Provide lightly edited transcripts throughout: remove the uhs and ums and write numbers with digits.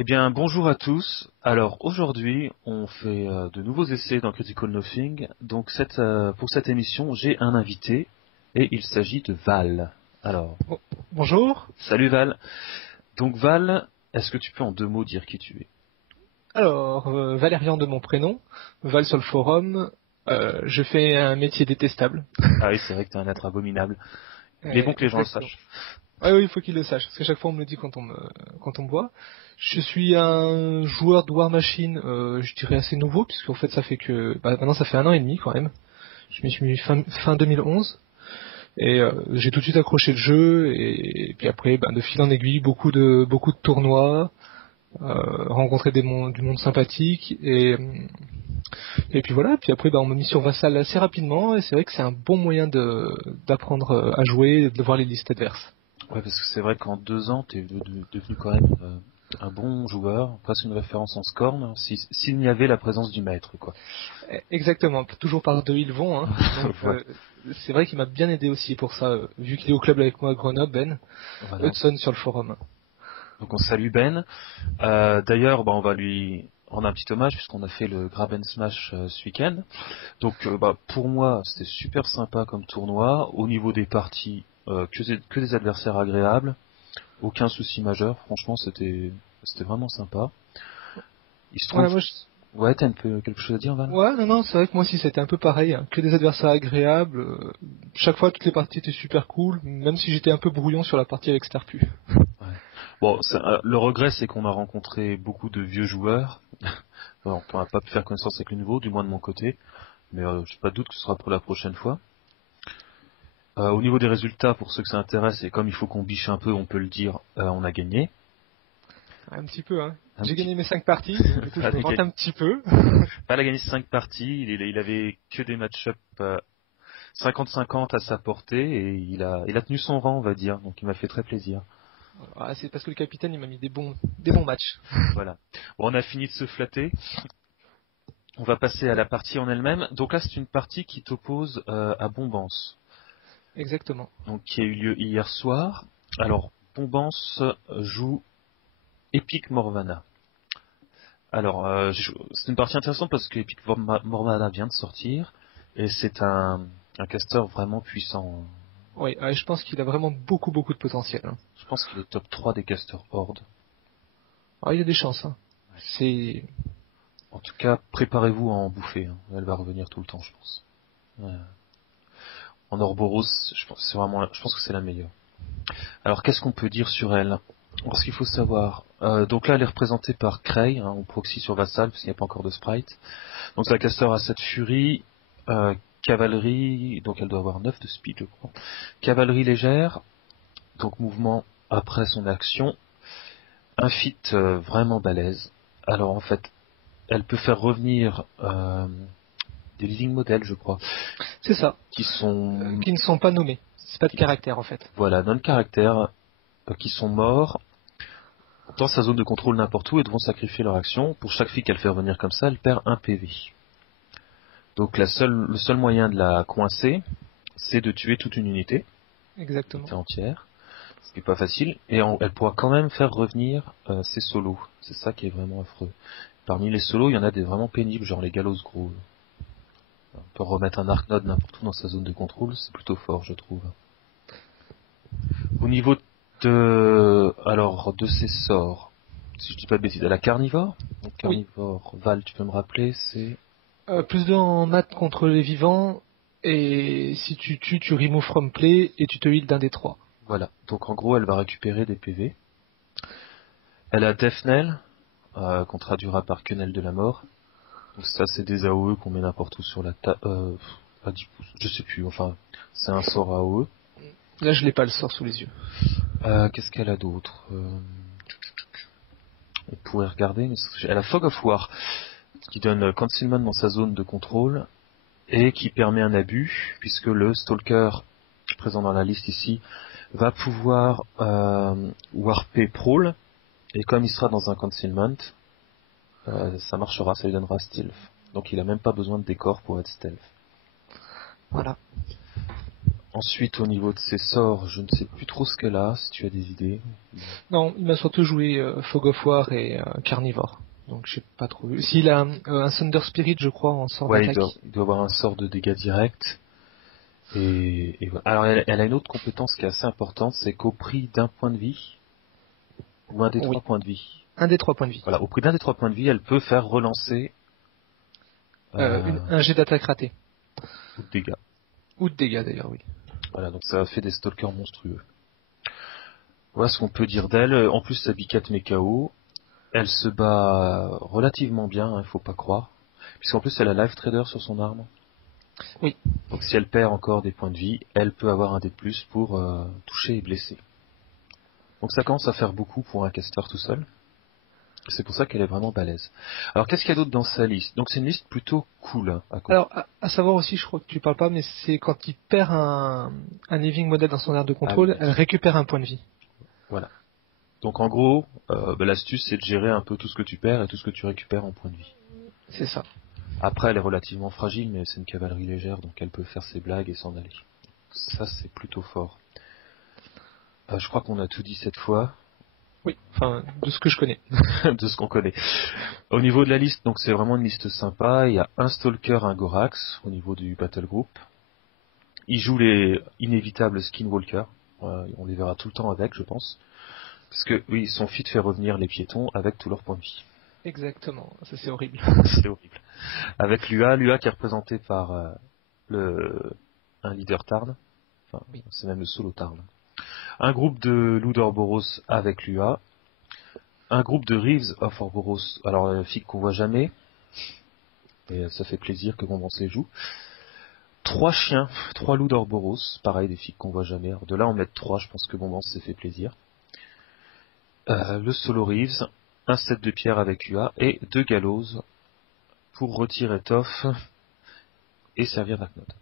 Eh bien, bonjour à tous. Alors, aujourd'hui, on fait de nouveaux essais dans Critical Nothing. Donc, pour cette émission, j'ai un invité et il s'agit de Val. Alors, Bon- Bonjour. salut Val. Donc, Val, est-ce que tu peux en 2 mots dire qui tu es? Alors, Valérian de mon prénom, Val sur le forum. Je fais un métier détestable. Ah oui, c'est vrai que tu es un être abominable. Il est bon que les gens le Exactement. sachent. Ah oui, il faut qu'il le sache, parce qu'à chaque fois on me le dit quand on me voit. Je suis un joueur de War Machine, je dirais assez nouveau, puisqu'en fait ça fait que maintenant ça fait 1 an et demi quand même. Je m'y suis mis fin 2011 et j'ai tout de suite accroché le jeu et puis après de fil en aiguille beaucoup de tournois, rencontrer du monde sympathique et puis voilà, puis après on m'a mis sur Vassal assez rapidement, et c'est vrai que c'est un bon moyen d'apprendre à jouer, de voir les listes adverses. Ouais, parce que c'est vrai qu'en 2 ans, tu es devenu quand même un bon joueur, presque une référence en scorn, s'il n'y avait la présence du maître, quoi. Exactement, toujours par deux ils vont, hein. Donc Voilà. c'est vrai qu'il m'a bien aidé aussi pour ça, vu qu'il est au club avec moi à Grenoble, Ben, Voilà. Hudson sur le forum. Donc on salue Ben. D'ailleurs, on va lui rendre un petit hommage puisqu'on a fait le Grab and Smash ce week-end. Donc pour moi, c'était super sympa comme tournoi. Au niveau des parties, que des adversaires agréables. Aucun souci majeur. Franchement, c'était vraiment sympa. Il se Ouais, trouve... moi, Ouais, t'as un peu quelque chose à dire, Val? ouais, non, c'est vrai que moi aussi c'était un peu pareil, hein. Que des adversaires agréables. Chaque fois, toutes les parties étaient super cool, même si j'étais un peu brouillon sur la partie avec Starpu. Ouais. Bon, le regret, c'est qu'on a rencontré beaucoup de vieux joueurs. Alors, on n'a pas pu faire connaissance avec les nouveaux, du moins de mon côté. Mais j'ai pas de doute que ce sera pour la prochaine fois. Au niveau des résultats, pour ceux que ça intéresse, et comme il faut qu'on biche un peu, on peut le dire, on a gagné. Un petit peu, hein. Un J'ai petit... gagné mes 5 parties, donc du coup je me vante un petit peu. Val a gagné 5 parties, il avait que des match-up 50-50 à sa portée, et il a tenu son rang, on va dire, donc il m'a fait très plaisir. Ah, c'est parce que le capitaine il m'a mis des bons matchs. Voilà. Bon, on a fini de se flatter, on va passer à la partie en elle-même. Donc là, c'est une partie qui t'oppose à Bombance, Exactement. donc qui a eu lieu hier soir. Alors, Bombance joue Epic Morvana. Alors, c'est une partie intéressante parce que Epic Morvana vient de sortir et c'est un caster vraiment puissant. Oui, je pense qu'il a vraiment beaucoup de potentiel, hein. Je pense qu'il est top 3 des casters Horde. Ah, il a des chances, hein. Ouais. C'est... En tout cas, préparez-vous à en bouffer, hein. Elle va revenir tout le temps, je pense. Ouais. En Orboros, je pense que c'est la meilleure. Alors, qu'est-ce qu'on peut dire sur elle? Alors, ce qu'il faut savoir, donc là, elle est représentée par Cray, hein, en proxy sur Vassal, parce qu'il n'y a pas encore de sprite. Donc, c'est la caster à 7 furie, cavalerie, donc elle doit avoir 9 de speed, je crois. Cavalerie légère, donc mouvement après son action. Un feat vraiment balèze. Alors, en fait, elle peut faire revenir des living models, je crois, c'est ça. qui sont, Qui ne sont pas nommés. C'est pas de caractère, en fait. voilà, non-caractère, qui sont morts dans sa zone de contrôle n'importe où et devront sacrifier leur action. Pour chaque fille qu'elle fait revenir comme ça, elle perd un PV. Donc le seul moyen de la coincer, c'est de tuer toute une unité Exactement. entière, ce qui est pas facile, et elle pourra quand même faire revenir ses solos. C'est ça qui est vraiment affreux. Parmi les solos, il y en a des vraiment pénibles, genre les Gallows Groove. On peut remettre un Arc Node n'importe où dans sa zone de contrôle, c'est plutôt fort, je trouve. Au niveau de ses sorts, si je dis pas de bêtises, elle a carnivore. Donc Oui. carnivore, Val, tu peux me rappeler, c'est... Plus de en maths contre les vivants, et si tu tues, tu remove from play, et tu te heal d'un des trois. Voilà. Donc en gros, elle va récupérer des PV. Elle a Death Knell, qu'on traduira par quenelle de la mort. Donc ça, c'est des AOE qu'on met n'importe où sur la table. À 10 pouces, je sais plus, enfin, c'est un sort AOE. Là, je l'ai pas le sort sous les yeux. Qu'est-ce qu'elle a d'autre On pourrait regarder, mais elle a Fog of War, qui donne Concealment dans sa zone de contrôle, et qui permet un abus, puisque le Stalker, présent dans la liste ici, va pouvoir warper Prowl, et comme il sera dans un Concealment, ça marchera, ça lui donnera Stealth. Donc il a même pas besoin de décor pour être Stealth. Voilà. Ensuite, au niveau de ses sorts, je ne sais plus trop ce qu'elle a, si tu as des idées. Non, il m'a surtout joué Fog of War et Carnivore. Donc j'ai pas trop vu. S'il a un Thunder Spirit, je crois, en sort Ouais, d'attaque. il doit avoir un sort de dégâts directs. Et voilà. Alors, elle a une autre compétence qui est assez importante, c'est qu'au prix d'un point de vie, ou un des Oui, 3 points de vie, un des 3 points de vie. voilà, au prix d'un des 3 points de vie, elle peut faire relancer Un jet d'attaque raté. ou de dégâts. Ou de dégâts d'ailleurs, oui. Voilà, donc ça fait des stalkers monstrueux. Voilà ce qu'on peut dire d'elle. En plus, sa biquette met KO. Elle se bat relativement bien, il faut pas croire. Puisqu'en plus, elle a Life Trader sur son arme. Oui. Donc si elle perd encore des points de vie, elle peut avoir un dé de plus pour toucher et blesser. Donc ça commence à faire beaucoup pour un caster tout seul. C'est pour ça qu'elle est vraiment balèze. Alors qu'est-ce qu'il y a d'autre dans sa liste? Donc c'est une liste plutôt cool. Alors, à savoir aussi, je crois que tu parles pas, mais c'est quand il perd un Living Model dans son aire de contrôle, Ah oui. elle récupère un point de vie. Voilà. Donc en gros, l'astuce c'est de gérer un peu tout ce que tu perds et tout ce que tu récupères en points de vie. C'est ça. Après elle est relativement fragile, mais c'est une cavalerie légère, donc elle peut faire ses blagues et s'en aller. Ça c'est plutôt fort. Je crois qu'on a tout dit cette fois. Oui, enfin, de ce que je connais. De ce qu'on connaît. Au niveau de la liste, donc c'est vraiment une liste sympa. Il y a un Stalker, un Gorax au niveau du Battle Group. Il joue les inévitables Skinwalker. On les verra tout le temps avec, je pense. Parce que oui, son feat fait revenir les piétons avec tous leurs points de vie. Exactement, ça c'est horrible. C'est horrible. Avec Lua qui est représenté par un leader Tarn. Enfin, Oui. c'est même le solo Tarn. Un groupe de loups d'Orboros avec Lua. Un groupe de Reeves of Orboros. Alors, fille qu'on voit jamais. Et ça fait plaisir que Bombance les joue. 3 chiens, 3 loups d'Orboros. Pareil, des filles qu'on voit jamais. Alors, de là, en mettre 3, je pense que Bombance s'est fait plaisir. Le solo Reeves. Un set de pierre avec Lua. Et 2 Gallows pour retirer Toff et servir Darknode.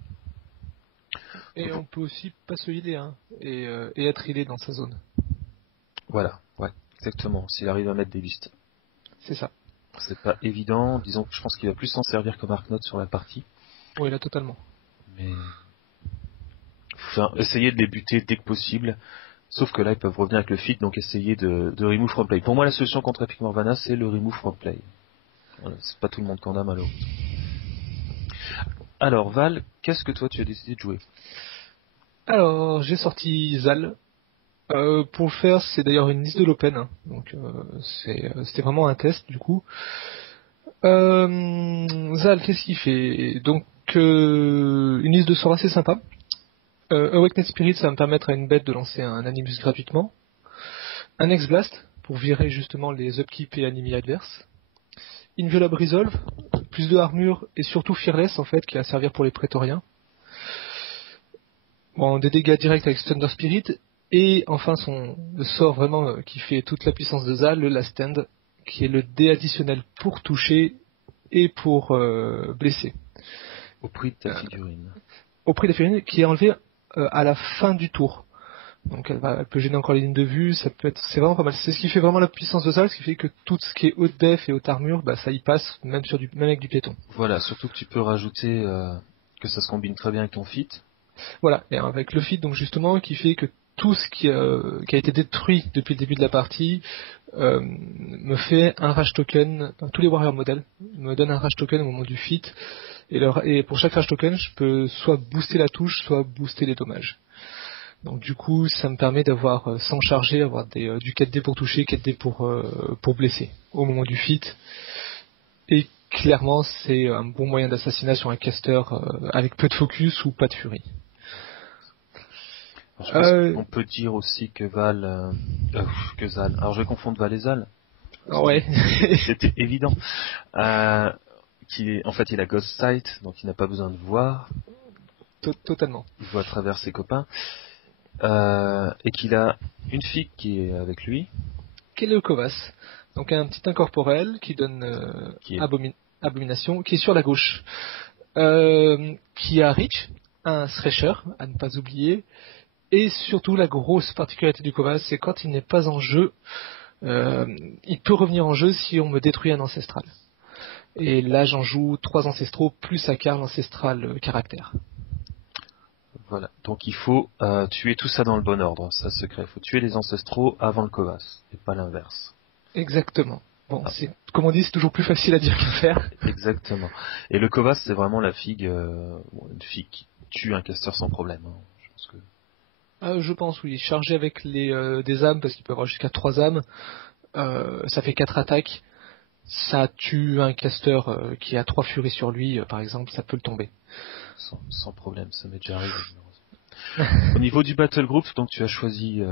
Et on peut aussi pas se healer, hein, et être healé dans sa zone. Voilà, ouais, exactement. S'il arrive à mettre des listes. C'est ça. C'est pas évident. Disons que je pense qu'il va plus s'en servir comme Arknode sur la partie. Oui, là, totalement. Mais essayer de les buter dès que possible. Sauf que là, ils peuvent revenir avec le feat, donc essayer de remove from play. Pour moi, la solution contre Epic Morvana, c'est le remove from play. Voilà, c'est pas tout le monde qu'on a, malheureusement. Alors, Val, qu'est-ce que toi tu as décidé de jouer? Alors, j'ai sorti Zal. Pour le faire, c'est d'ailleurs une liste de l'Open, hein. Donc c'était vraiment un test du coup. Zal, qu'est-ce qu'il fait? Donc une liste de sorts assez sympa. Awakened Spirit, ça va me permettre à une bête de lancer un Animus gratuitement. Un X-Blast, pour virer justement les upkeep et ennemis adverses. Inviolable Resolve, plus de armure et surtout Fearless en fait, qui va servir pour les prétoriens. Bon, des dégâts directs avec Thunder Spirit. Et enfin le sort vraiment qui fait toute la puissance de Zal, le Last Stand, qui est le dé additionnel pour toucher et pour blesser. Au prix de ta figurine. Au prix de la figurine qui est enlevée à la fin du tour. Donc elle peut gêner encore les lignes de vue, c'est vraiment pas mal. C'est ce qui fait vraiment la puissance de Zal, ce qui fait que tout ce qui est haute def et haute armure, bah ça y passe, même avec du piéton. Voilà, surtout que tu peux rajouter que ça se combine très bien avec ton feat. Voilà, et avec le feat donc justement qui fait que tout ce qui a été détruit depuis le début de la partie me fait un rage token, tous les warrior models me donnent un rage token au moment du feat, et pour chaque rage token je peux soit booster la touche, soit booster les dommages. Donc du coup ça me permet d'avoir sans charger, avoir du 4D pour toucher, 4D pour blesser au moment du feat. Et clairement c'est un bon moyen d'assassinat sur un caster avec peu de focus ou pas de furie. Alors, je pense qu'on peut dire aussi que que Zal. Alors je vais confondre Val et Zal. Ouais. C'était évident. En fait, il a Ghost Sight, donc il n'a pas besoin de voir. Totalement. Il voit à travers ses copains. Et qu'il a une fille qui est avec lui. Keleokovas. Donc un petit incorporel qui donne Abomination, qui est sur la gauche. Qui a Reach, un Thresher, à ne pas oublier. Et surtout, la grosse particularité du Kovas, c'est quand il n'est pas en jeu, il peut revenir en jeu si on me détruit un ancestral. Et là, j'en joue 3 ancestraux, plus à Karl ancestral caractère. Voilà. Donc il faut tuer tout ça dans le bon ordre, c'est secret. Il faut tuer les ancestraux avant le Kovas, et pas l'inverse. Exactement. Bon, Ah, c'est comme on dit, c'est toujours plus facile à dire qu'à faire. exactement. Et le Kovas, c'est vraiment la figue, une figue qui tue un caster sans problème. Hein. Je pense que... Je pense oui, chargé avec des âmes, parce qu'il peut avoir jusqu'à 3 âmes, ça fait 4 attaques. Ça tue un caster qui a 3 furies sur lui, par exemple, ça peut le tomber. sans problème, ça m'est déjà arrivé. Au niveau du battle group, donc tu as choisi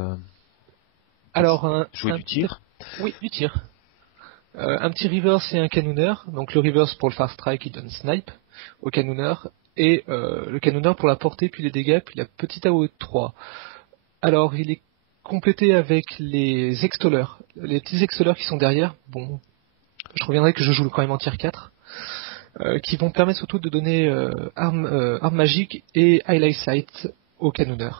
Alors, jouer du tir. oui, du tir. Un petit reverse et un canooner. Donc le reverse pour le fast strike, il donne snipe au canooner. Et le canooner pour la portée, puis les dégâts, puis la petite AOE de 3. Alors il est complété avec les extoleurs. Les petits extoleurs qui sont derrière, bon, je reviendrai que je joue quand même en tier 4. Qui vont permettre surtout de donner arme magique et highlight sight au canooner.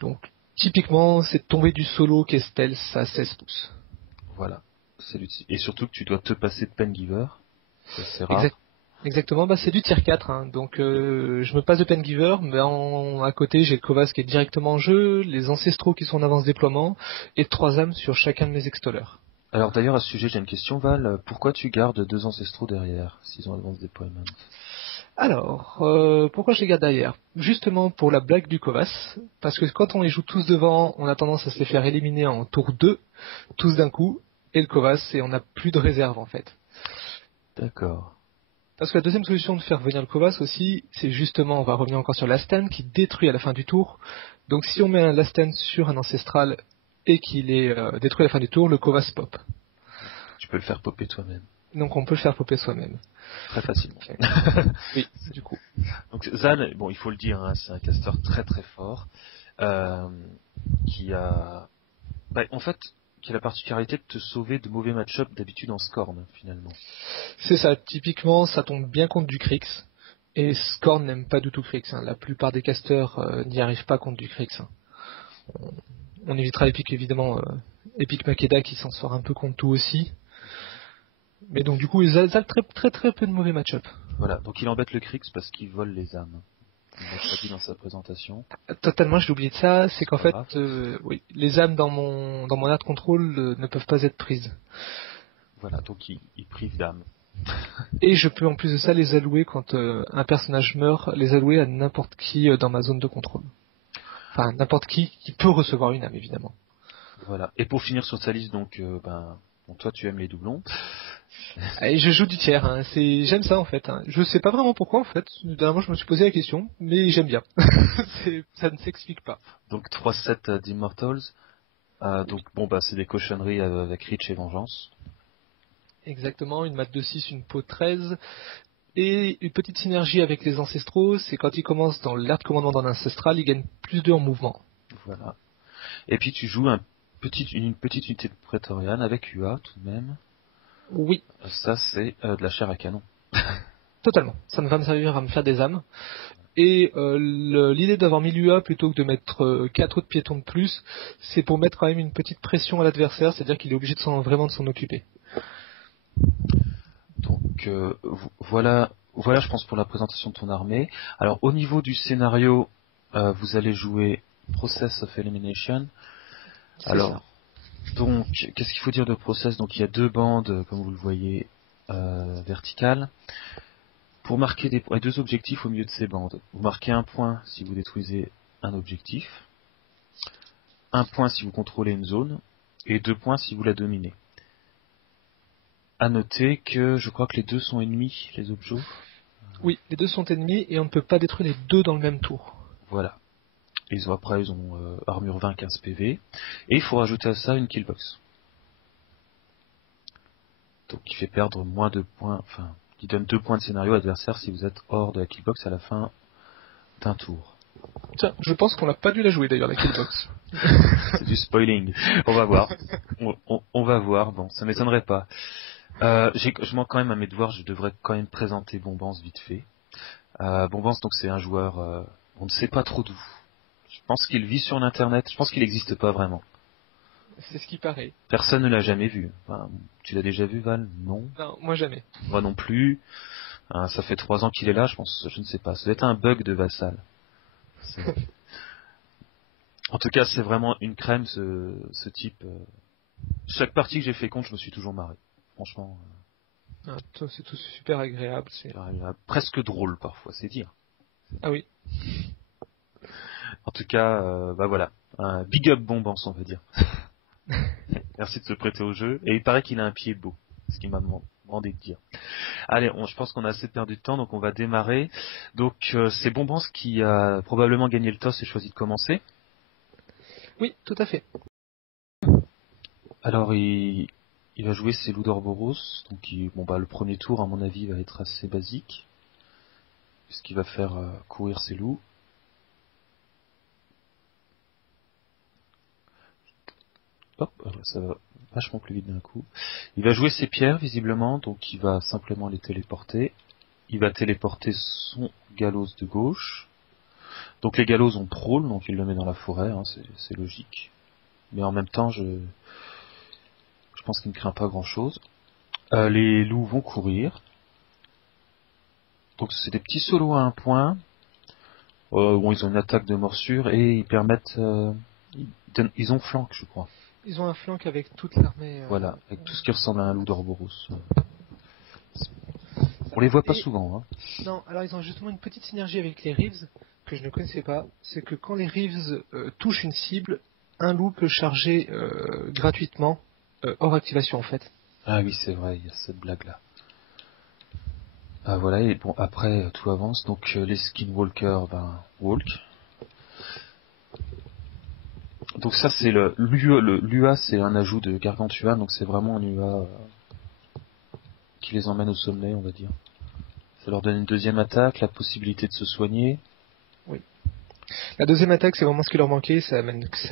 Donc typiquement, c'est tomber du solo qui est stealth à 16 pouces. Voilà. Et surtout que tu dois te passer de Pengiver. C'est rare. Exactement, bah c'est du tier 4, hein. Donc je me passe de Pengiver, mais à côté j'ai le Kovas qui est directement en jeu, les ancestraux qui sont en avance déploiement, et 3 âmes sur chacun de mes extoleurs. Alors d'ailleurs à ce sujet j'ai une question Val, pourquoi tu gardes 2 ancestraux derrière s'ils ont advance deployment? Alors, pourquoi je les garde derrière? Justement pour la blague du Kovas, parce que quand on les joue tous devant, on a tendance à se les faire éliminer en tour 2, tous d'un coup, et le Kovas, et on n'a plus de réserve en fait. D'accord. Parce que la deuxième solution de faire venir le Kovas aussi, c'est justement, on va revenir encore sur l'Astan, qui détruit à la fin du tour. Donc si on met un l'Astan sur un ancestral et qu'il est détruit à la fin du tour, le Kovas pop. Tu peux le faire popper toi-même. Donc on peut le faire popper soi-même. Très facilement. Oui, du coup. Donc Zal, bon il faut le dire, hein, c'est un caster très très fort, qui a... Bah, en fait, qui a la particularité de te sauver de mauvais match-up d'habitude en Scorn, finalement. C'est ça, typiquement, ça tombe bien contre du Krix. Et Scorn n'aime pas du tout Krix. Hein. La plupart des casters n'y arrivent pas contre du Krix. Hein. On évitera Epic, évidemment. Epic Makeda qui s'en sort un peu contre tout aussi. Mais donc du coup, ils ont très très très peu de mauvais match-up. Voilà, donc il embête le Krix parce qu'il vole les âmes. Il l'a pas dit dans sa présentation. Totalement, j'ai oublié de ça. C'est qu'en Pas fait, grave. oui, les âmes dans mon art control ne peuvent pas être prises. Voilà, donc il prive d'âmes. Et je peux en plus de ça les allouer quand un personnage meurt, les allouer à n'importe qui dans ma zone de contrôle. Enfin, n'importe qui peut recevoir une âme, évidemment. Voilà. Et pour finir sur ta liste, donc, bon, toi tu aimes les doublons. Et je joue du tiers, hein. J'aime ça en fait. Hein. Je sais pas vraiment pourquoi en fait. Dernièrement je me suis posé la question, mais j'aime bien. Ça ne s'explique pas. Donc 3 sets d'Immortals. Donc bon bah c'est des cochonneries avec Reach et Vengeance. Exactement, une mat de 6, une peau de 13. Et une petite synergie avec les ancestraux, c'est quand ils commencent dans l'art de commandement dans l'ancestral, ils gagnent plus 2 en mouvement. Voilà. Et puis tu joues une petite unité de prétoriane avec UA tout de même. Oui, Ça c'est de la chair à canon. totalement. Ça va me servir à me faire des âmes. Et l'idée d'avoir mis l'UA plutôt que de mettre 4 autres piétons de plus, c'est pour mettre quand même une petite pression à l'adversaire, c'est-à-dire qu'il est obligé vraiment de s'en occuper. Donc voilà, je pense pour la présentation de ton armée. Alors au niveau du scénario, vous allez jouer Process of Elimination. Alors Ça. donc qu'est-ce qu'il faut dire de Process? Donc il y a 2 bandes, comme vous le voyez, verticales. Pour marquer il y a 2 objectifs au milieu de ces bandes. Vous marquez 1 point si vous détruisez un objectif, 1 point si vous contrôlez une zone, et 2 points si vous la dominez. À noter que je crois que les 2 sont ennemis, les objets. Oui, les 2 sont ennemis et on ne peut pas détruire les 2 dans le même tour. Voilà. Après ils ont armure 20, 15 PV. Et il faut rajouter à ça une killbox. Donc qui fait perdre moins de points, enfin, qui donne 2 points de scénario à l'adversaire si vous êtes hors de la killbox à la fin d'un tour. Tiens, je pense qu'on n'a pas dû la jouer d'ailleurs, la killbox. C'est du spoiling. On va voir. On va voir. Bon, ça m'étonnerait pas. Je manque quand même à mes devoirs. Je devrais quand même présenter Bombance vite fait. Bombance, donc c'est un joueur, on ne sait pas trop d'où. Je pense qu'il vit sur l'internet. Je pense qu'il n'existe pas vraiment. C'est ce qui paraît. Personne ne l'a jamais vu. Enfin, tu l'as déjà vu, Val? Non. Non, moi jamais. Moi non plus. Ça fait 3 ans qu'il est là. Je ne sais pas. Ça doit être un bug de Vassal. En tout cas, c'est vraiment une crème, ce type. Chaque partie que j'ai fait contre, je me suis toujours marré. Franchement, C'est tout super agréable. presque drôle parfois, c'est dire. Ah oui. En tout cas, bah voilà. Un big up Bombance, on va dire. Merci de se prêter au jeu. Et il paraît qu'il a un pied beau. Ce qui m'a demandé de dire. Allez, je pense qu'on a assez perdu de temps, donc on va démarrer. Donc c'est Bombance qui a probablement gagné le toss et choisi de commencer. Oui, tout à fait. Alors il va jouer ses loups d'Orboros. Donc le premier tour, à mon avis, va être assez basique. Puisqu'il va faire courir ses loups. Hop, ça va vachement plus vite d'un coup. Il va jouer ses pierres, visiblement, donc il va simplement les téléporter. Il va téléporter son Gallows de gauche. Donc les Gallows ont Prowl, donc il le met dans la forêt, hein, c'est logique. Mais en même temps, je pense qu'il ne craint pas grand-chose. Les loups vont courir. Donc c'est des petits solos à un point. Bon, ils ont une attaque de morsure et ils permettent... ils ont flank, je crois. Ils ont un flank avec toute l'armée. Voilà, avec tout ce qui ressemble à un loup d'Orboros. On les voit pas souvent. Hein. Non, alors ils ont justement une petite synergie avec les Reeves que je ne connaissais pas. C'est que quand les Reeves touchent une cible, un loup peut charger gratuitement hors activation en fait. Ah oui, c'est vrai, il y a cette blague-là. Ah voilà, et bon, après, tout avance. Donc les Skinwalkers, walk. Donc ça, c'est l'UA, c'est un ajout de Gargantua, donc c'est vraiment un UA qui les emmène au sommet, on va dire. Ça leur donne une deuxième attaque, la possibilité de se soigner. Oui. La deuxième attaque, c'est vraiment ce qui leur manquait, ça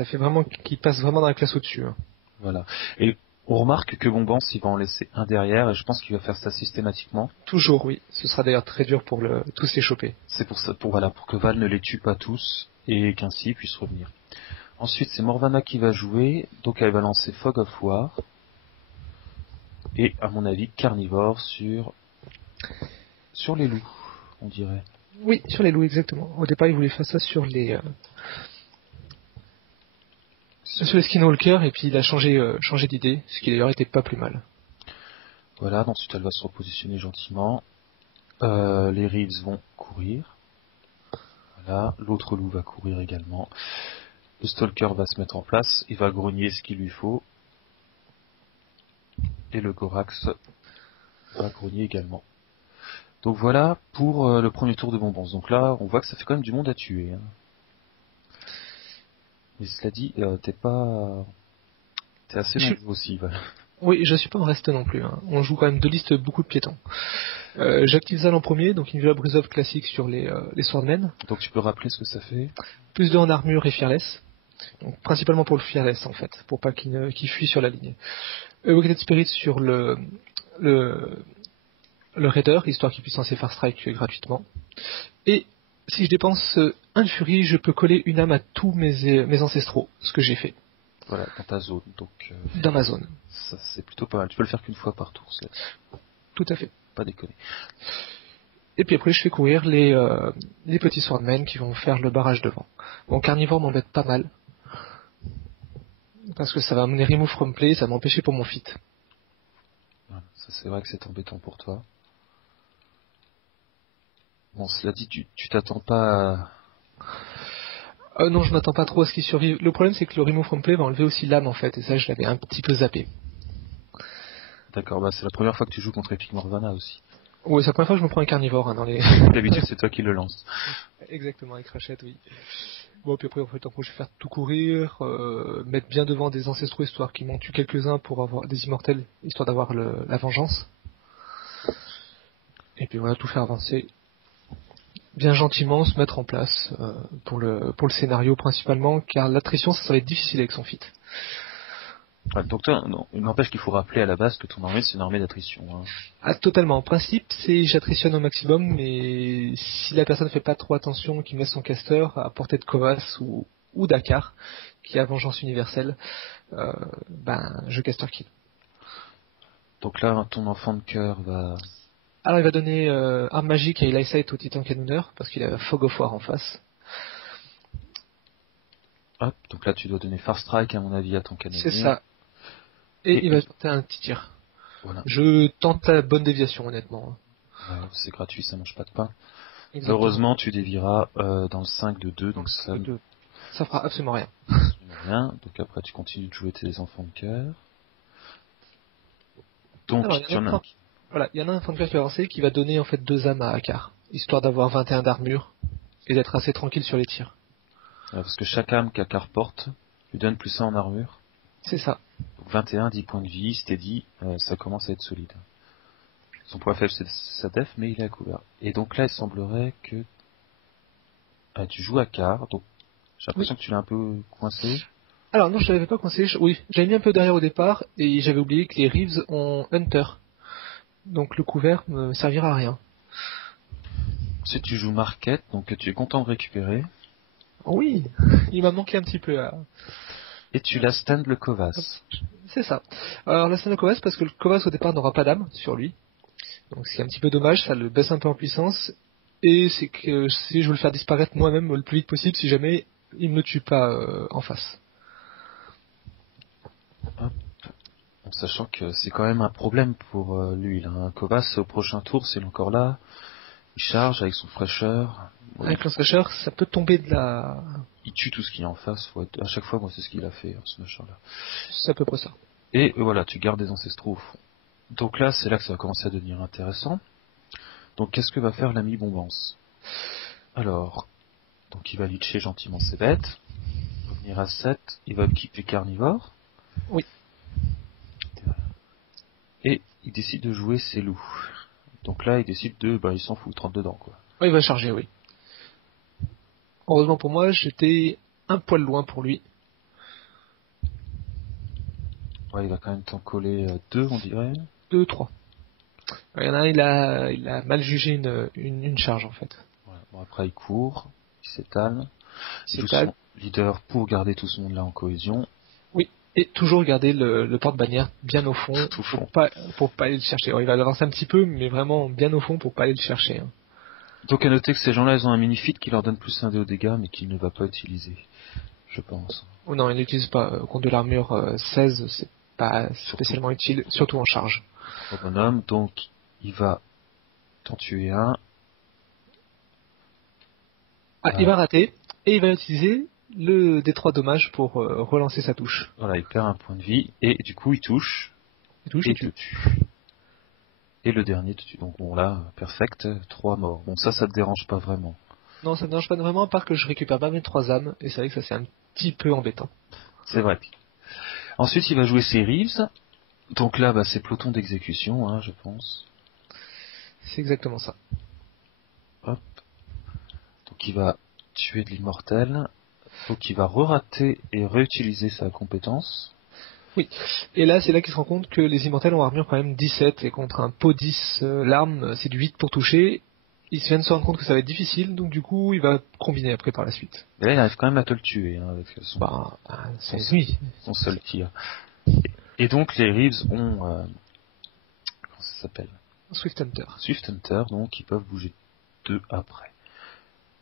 fait vraiment qu'ils passent vraiment dans la classe au-dessus. Hein. Voilà. Et on remarque que Bombance, il va en laisser un derrière, et je pense qu'il va faire ça systématiquement. Toujours, oui. Ce sera d'ailleurs très dur pour tous les choper. C'est pour ça, pour que Val ne les tue pas tous, et qu'ainsi ils puissent revenir. Ensuite, c'est Morvana qui va jouer, donc elle va lancer Fog of War. Et, à mon avis, Carnivore sur les loups, on dirait. Oui, sur les loups, exactement. Au départ, ils voulaient faire ça sur les Skinwalkers, et puis il a changé d'idée, ce qui d'ailleurs était pas plus mal. Voilà, ensuite elle va se repositionner gentiment. Les Reeves vont courir. Voilà, l'autre loup va courir également. Le Stalker va se mettre en place, il va grogner ce qu'il lui faut. Et le Gorax va grogner également. Donc voilà pour le premier tour de Bombance. Donc là, on voit que ça fait quand même du monde à tuer. Hein. Mais cela dit, t'es assez nombreux aussi, Val. Oui, je suis pas en reste non plus. Hein. On joue quand même deux listes beaucoup de piétons. J'active Zal en premier, donc une Villa Brisov classique sur les Swordmen. Donc tu peux rappeler ce que ça fait? Plus 2 en armure et Fearless. Donc, principalement pour le Fearless en fait, pour pas qu'il fuit sur la ligne. Wicked Spirit sur le Raider, histoire qu'il puisse lancer Far Strike gratuitement. Et si je dépense un de Fury, je peux coller une âme à tous mes ancestraux, ce que j'ai fait. Voilà, dans ta zone. Donc, dans ma zone. Ça, c'est plutôt pas mal. Tu peux le faire qu'une fois par tour. Tout à fait. Pas déconner. Et puis après, je fais courir les petits Swordmen qui vont faire le barrage devant. Mon Carnivore m'embête pas mal. Parce que ça va amener Remove from Play, ça va m'empêcher pour mon fit. Voilà, ça c'est vrai que c'est embêtant pour toi. Bon, cela dit, tu t'attends pas à... Non, je m'attends pas trop à ce qu'il survive. Le problème, c'est que le Remove from Play va enlever aussi l'âme, en fait, et ça, je l'avais un petit peu zappé. D'accord, c'est la première fois que tu joues contre Epic Morvana aussi. Ouais, c'est la première fois que je me prends un Carnivore, hein, dans les... D'habitude, c'est toi qui le lance. Exactement, avec Rachette, oui. Bon, puis après, en fait, je vais faire tout courir, mettre bien devant des ancestraux, histoire qu'ils m'en tuent quelques-uns pour avoir des immortels, histoire d'avoir la vengeance. Et puis voilà, tout faire avancer. Bien gentiment se mettre en place pour le scénario principalement, car l'attrition ça va être difficile avec son fit. Ouais, donc toi, non, il n'empêche qu'il faut rappeler à la base que ton armée c'est une armée d'attrition. Hein. Ah, totalement. En principe, c'est j'attritionne au maximum, mais si la personne ne fait pas trop attention, qu'il met son caster à portée de Kovas ou Dakar, qui a vengeance universelle, je caster kill. Donc là, ton enfant de cœur va... Alors il va donner arme magique et Elysite au Titan Cannoner, parce qu'il a Fog of War en face. Hop, donc là tu dois donner First Strike à mon avis à ton C'est canonnier. ça. Et il va Et tenter un petit tir. voilà. Je tente la bonne déviation, honnêtement. Ouais, c'est gratuit, ça mange pas de pain. Exactement. Heureusement, tu dévieras dans le 5 de 2, Dans le donc 5 ça de ne 2. Ça fera absolument rien. rien. Donc après, tu continues de jouer tes enfants de cœur. Donc, Alors, il y tu en a en as un, un qui... voilà, il y en a un infantry qui va avancer qui va donner en fait 2 âmes à Akar, histoire d'avoir 21 d'armure et d'être assez tranquille sur les tirs. Parce que chaque âme qu'Akar porte lui donne plus 1 en armure. C'est ça. Donc 21, 10 points de vie, steady, ça commence à être solide. Son point faible c'est sa def, mais il est à couvert. Et donc là, il semblerait que tu joues Akar, donc j'ai Oui. l'impression que tu l'as un peu coincé. Alors non, je l'avais pas coincé. Oui, j'avais mis un peu derrière au départ et j'avais oublié que les Reeves ont Hunter. Donc le couvert ne servira à rien. Ensuite, tu joues Marquette, donc tu es content de récupérer. Oui, il m'a manqué un petit peu. Et tu la stand le Kovas. C'est ça. Alors là c'est le Kovas parce que le Kovas au départ n'aura pas d'âme sur lui. Donc c'est un petit peu dommage, ça le baisse un peu en puissance. Et c'est que si je veux le faire disparaître moi-même le plus vite possible si jamais il me le tue pas en face. Hop. En sachant que c'est quand même un problème pour lui. Là. Un Kovas, au prochain tour, s'il est encore là, il charge avec son fraîcheur. Bon, Avec le slasher, ça peut tomber de la... il tue tout ce qui est en face. Ouais, à chaque fois, moi, c'est ce qu'il a fait, ce machin-là. C'est à peu près ça. Et voilà, tu gardes des ancestraux au fond. Donc là, c'est là que ça va commencer à devenir intéressant. Donc qu'est-ce que va faire l'ami Bombance? Alors, donc il va litcher gentiment ses bêtes. Revenir à 7, il va upkeep les carnivores. Oui. Et il décide de jouer ses loups. Donc là, il décide de... il s'en fout, 30 dedans, quoi. Ouais, il va charger, oui. Heureusement pour moi, j'étais un poil loin pour lui. Ouais, il va quand même t'en coller 2, on dirait. 2, 3. Il y en a un, il a mal jugé une charge en fait. Voilà. Bon, après, il court, il s'étale. Il C'est joue tag. son leader pour garder tout ce monde-là en cohésion. Oui. Et toujours garder le porte-bannière bien au fond Tout fond. pour pas aller le chercher. Alors, il va l'avancer un petit peu, mais vraiment bien au fond pour pas aller le chercher. Hein. Donc à noter que ces gens-là, ils ont un mini-fit qui leur donne plus 1 dé aux dégâts, mais qu'il ne va pas utiliser, je pense. Oh non, il n'utilise pas. Contre de l'armure 16, c'est pas Surtout spécialement utile, surtout en charge. 3 bonhommes, donc il va t'en tuer un. Ah, il va rater, et il va utiliser le D3 dommage pour relancer sa touche. Voilà, il perd un point de vie, et du coup il touche, Il touche et et te tue. tue. Et le dernier te tue. Donc bon là, perfect, 3 morts. Bon ça te dérange pas vraiment. Non, ça me dérange pas vraiment, à part que je récupère pas mes 3 âmes, et c'est vrai que ça c'est un petit peu embêtant. C'est vrai. Ensuite il va jouer ses Reeves. Donc là, c'est peloton d'exécution, hein, je pense. C'est exactement ça. Hop. Donc il va tuer de l'immortel. Donc il va re-rater et réutiliser sa compétence. Oui. Et là, c'est là qu'il se rend compte que les immortels ont armure quand même 17, et contre un pot 10, l'arme, c'est du 8 pour toucher. Il vient de se rendre compte que ça va être difficile, donc du coup, il va combiner après par la suite. Et là, il arrive quand même à te le tuer, hein, avec C'est oui. son seul tir. Et donc les Reeves ont... comment ça s'appelle? Swift Hunter. Swift Hunter, donc ils peuvent bouger 2 après.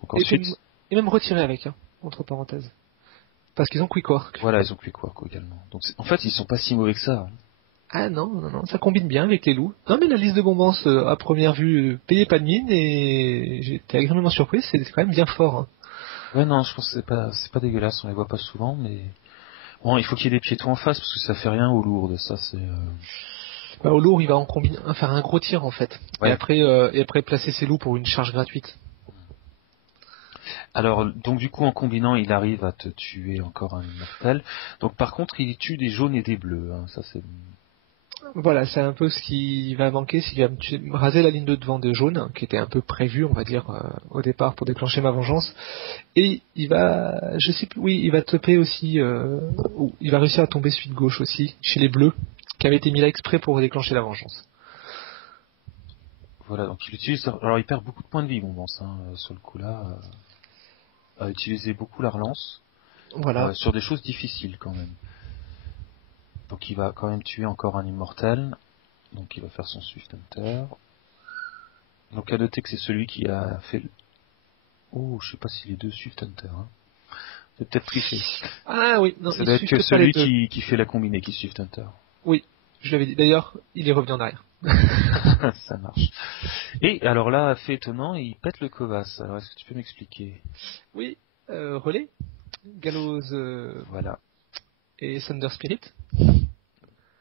Donc Et, ensuite... et même retiré avec, hein, entre parenthèses. Parce qu'ils ont Quick Work. Voilà, ils ont Quick Work également. Donc en fait, ils sont pas si mauvais que ça. Hein. Ah non, non, non, ça combine bien avec les loups. Non mais la liste de bombance à première vue payait pas de mine et j'étais agréablement surpris, c'est quand même bien fort. Hein. Ouais, non, je pense que c'est pas dégueulasse, on les voit pas souvent, mais... Bon, il faut qu'il y ait des piétons en face, parce que ça fait rien aux lourdes, ça c'est... Bah, au lourd il va en combiner, faire un gros tir en fait. Ouais. Et après placer ses loups pour une charge gratuite. Alors, donc du coup, en combinant, il arrive à te tuer encore un immortel. Donc par contre, il tue des jaunes et des bleus, hein, ça c'est... Voilà, c'est un peu ce qui va manquer, c'est qu'il va raser la ligne de devant des jaunes, qui était un peu prévu, on va dire, au départ pour déclencher ma vengeance. Et il va, je sais plus, oui, il va toper aussi, il va réussir à tomber celui de gauche aussi, chez les bleus, qui avait été mis là exprès pour déclencher la vengeance. Voilà, donc il utilise... Alors il perd beaucoup de points de vie, bon, hein, sur le coup là, à utiliser beaucoup la relance, Voilà. sur des choses difficiles quand même. Donc il va quand même tuer encore un immortel, donc il va faire son Swift Hunter. Donc à noter que c'est celui qui a fait... Oh, je sais pas s'il est deux Swift Hunter, hein. C'est peut-être triché. Ah oui, non, Ça il doit être suit que peut-être pas les celui deux. qui fait la combinée, qui suit Hunter. Oui, je l'avais dit. D'ailleurs, il est revenu en arrière. Ça marche. Et alors là, fait étonnant, il pète le Kovas. Alors est-ce que tu peux m'expliquer? Oui, relais, Gallows Voilà. et Thunder Spirit.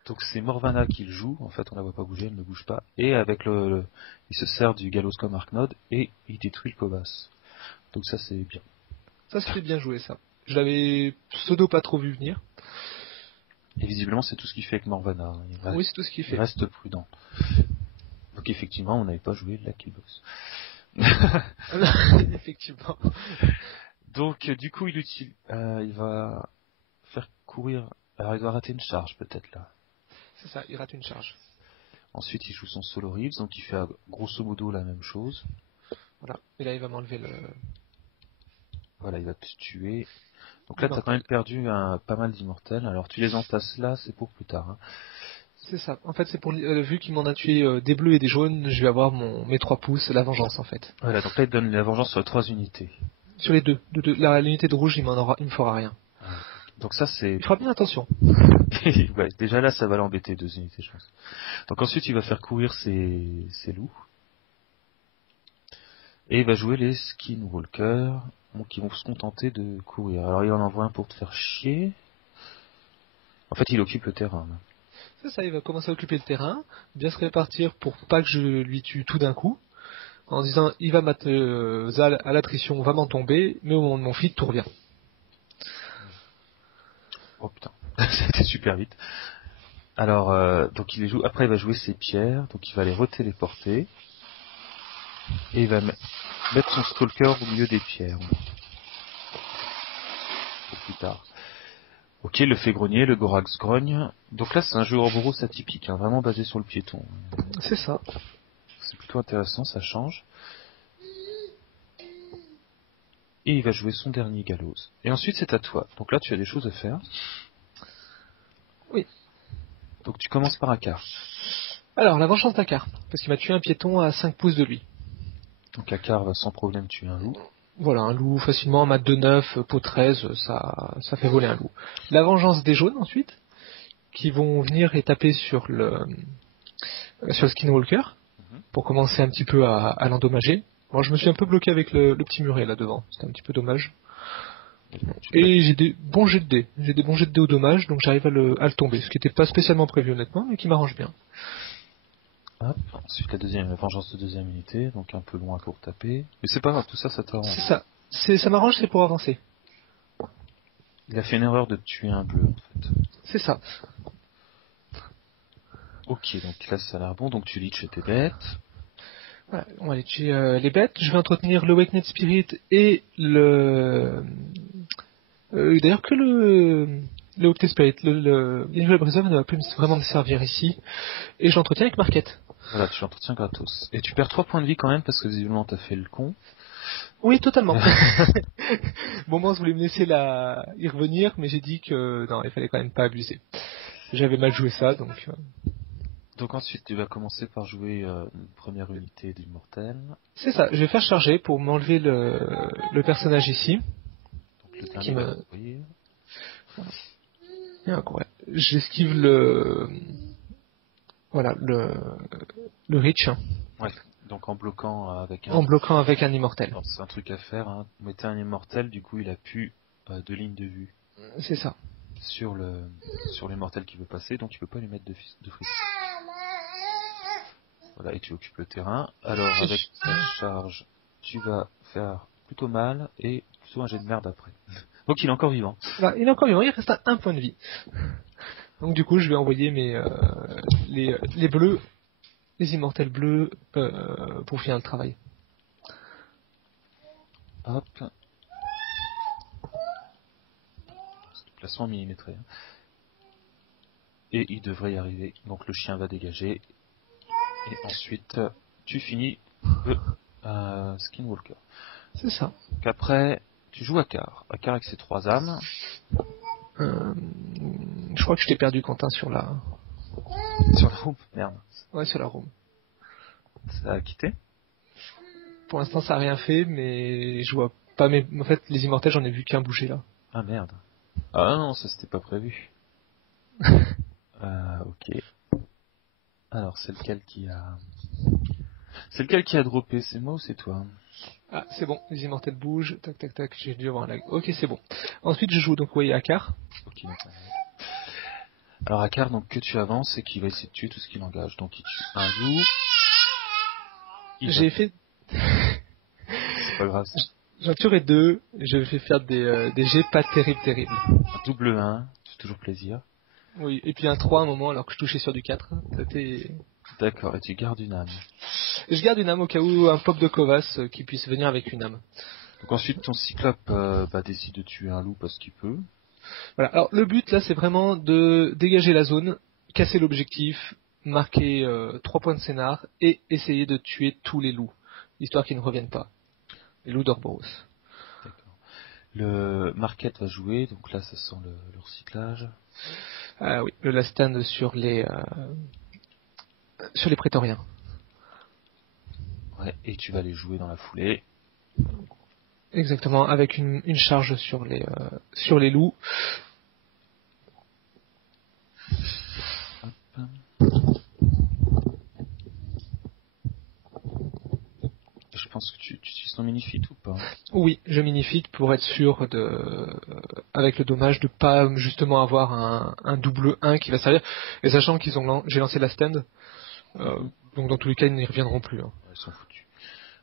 Donc c'est Morvana qui le joue, en fait on la voit pas bouger, elle ne bouge pas, et avec il se sert du Gallows comme Arknode, et il détruit le Kovas. Donc ça c'est bien. Ça, c'était bien joué, ça. Je l'avais pseudo pas trop vu venir. Et visiblement c'est tout ce qu'il fait avec Morvana, hein. Oui, c'est tout ce qu'il Il fait. reste prudent. Donc effectivement on n'avait pas joué de la killbox. Effectivement. Donc du coup il va faire courir, alors il doit rater une charge peut-être là. C'est ça, il rate une charge. Ensuite il joue son solo Reeves, donc il fait grosso modo la même chose. Voilà. Et là, il va m'enlever Voilà, il va te tuer. Donc là, tu as quand l'immortel. même perdu pas mal d'immortels. Alors tu les entasses là, c'est pour plus tard, hein. C'est ça. En fait, c'est pour vu qu'il m'en a tué des bleus et des jaunes, je vais avoir mes 3 pouces, la vengeance en fait. Voilà, donc là, il te donne la vengeance sur 3 unités. Sur les deux. L'unité de rouge, il me fera rien. Ouais. Donc ça, c'est... Il fera bien attention. Ouais, déjà là, ça va l'embêter, 2 unités, je pense. Donc ensuite, il va faire courir ses loups. Et il va jouer les skinwalkers, donc qui vont se contenter de courir. Alors il en envoie un pour te faire chier. En fait, il occupe le terrain, là. C'est ça, il va commencer à occuper le terrain, bien se répartir pour pas que je lui tue tout d'un coup, en disant il va mettre Zal à l'attrition, va m'en tomber, mais au moment de mon feed, tout revient. Oh putain, c'était super vite. Alors, donc il les joue. Après, il va jouer ses pierres, donc il va les retéléporter. Et il va mettre son stalker au milieu des pierres. Pour plus tard. Ok, le fait grogner, le Gorax grogne. Donc là, c'est un jeu Ouroboros atypique, hein, vraiment basé sur le piéton. C'est ça. C'est plutôt intéressant, ça change. Et il va jouer son dernier Gallows. Et ensuite, c'est à toi. Donc là, tu as des choses à faire. Oui. Donc tu commences par Akar. Alors, la vengeance d'Akar, parce qu'il m'a tué un piéton à 5 pouces de lui. Donc Akar va sans problème tuer un loup. Voilà, un loup facilement, mat de 9, pot 13, ça fait voler un loup. La vengeance des jaunes ensuite, qui vont venir et taper sur le Skinwalker, pour commencer un petit peu à l'endommager. Moi, je me suis un peu bloqué avec le petit muret là devant, c'était un petit peu dommage. Et j'ai des bons jets de dés. J'ai des bons jets de dés au dommage, donc j'arrive à le tomber, ce qui n'était pas spécialement prévu honnêtement, mais qui m'arrange bien. Hop. Ensuite, la vengeance de deuxième unité, donc un peu loin pour taper. Mais c'est pas grave, tout ça, ça t'arrange. C'est ça. Ça m'arrange, c'est pour avancer. Il a fait une erreur de tuer un bleu, en fait. C'est ça. Ok, donc là, ça a l'air bon. Donc tu leaches tes bêtes. Voilà, on va aller tuer les bêtes. Je vais entretenir le Awakened Spirit et le... d'ailleurs que le Octet Spirit. L'Invisible Reserve ne va plus vraiment me servir ici. Et je l'entretiens avec Marquette. Voilà, tu l'entretiens gratos. Et tu perds 3 points de vie quand même parce que visiblement t'as fait le con. Oui, totalement. Bon, moi, je voulais me laisser y revenir, mais j'ai dit que non, il fallait quand même pas abuser. J'avais mal joué ça, donc... Donc ensuite tu vas commencer par jouer une première unité d'immortel. C'est ça, je vais faire charger pour m'enlever le personnage ici. Donc le Qui dernier va me... courir. Ouais. J'esquive voilà, le reach, hein, Ouais, donc en bloquant avec en un... bloquant avec un immortel. Alors, c'est un truc à faire, hein. Vous mettez un immortel, du coup il a plus de ligne de vue C'est ça. sur l'immortel qui veut passer, donc il peut pas lui mettre de fric. Voilà, et tu occupes le terrain. Alors avec ta charge, tu vas faire plutôt mal et plutôt un jet de merde après. Donc il est encore vivant. Là, il est encore vivant, il reste à un point de vie. Donc du coup, je vais envoyer les bleus, les immortels bleus, pour finir le travail. Hop. Placement millimétré, hein. Et il devrait y arriver. Donc le chien va dégager. Et ensuite, tu finis le Skinwalker. C'est ça. Donc après, tu joues Akar. Akar avec ses 3 âmes. Je crois que je t'ai perdu, Quentin, sur la roue. Merde. Ouais, sur la room. Ça a quitté. Pour l'instant, ça a rien fait, mais je vois pas en fait, les immortels, j'en ai vu qu'un bouger là. Ah merde. Ah non, ça c'était pas prévu. Ok. Alors, c'est lequel qui a droppé? C'est moi ou c'est toi? Ah, c'est bon, les immortels bougent, tac tac tac, j'ai dû avoir un lag. Ok, c'est bon. Ensuite, je joue donc, vous voyez, Akar. Ok, d'accord. Alors, Akar, donc, que tu avances et qu'il va essayer de tuer tout ce qu'il engage. Donc, il tue un loup. J'ai fait... C'est pas grave. J'en tuerai deux, je vais faire des jets pas terribles. Un double 1, c'est toujours plaisir. Oui, et puis un 3 à un moment alors que je touchais sur du 4. C'était... D'accord, et tu gardes une âme. Je garde une âme au cas où un pop de Kovas qui puisse venir avec une âme. Donc ensuite, ton cyclope décide de tuer un loup parce qu'il peut. Voilà, alors le but là c'est vraiment de dégager la zone, casser l'objectif, marquer 3 points de scénar et essayer de tuer tous les loups, histoire qu'ils ne reviennent pas. Les loups d'Orboros. D'accord. Le Marquette va jouer, donc là ça sent le recyclage. Ah oui, le last stand sur les prétoriens. Ouais, et tu vas les jouer dans la foulée. Exactement, avec une charge sur les loups. Hop. Je pense que tu utilises ton minifit ou pas? Oui, je minifite pour être sûr avec le dommage de pas justement avoir un double 1 qui va servir. Et sachant j'ai lancé la stand, donc dans tous les cas ils n'y reviendront plus. Hein. Ouais, ils sont foutus.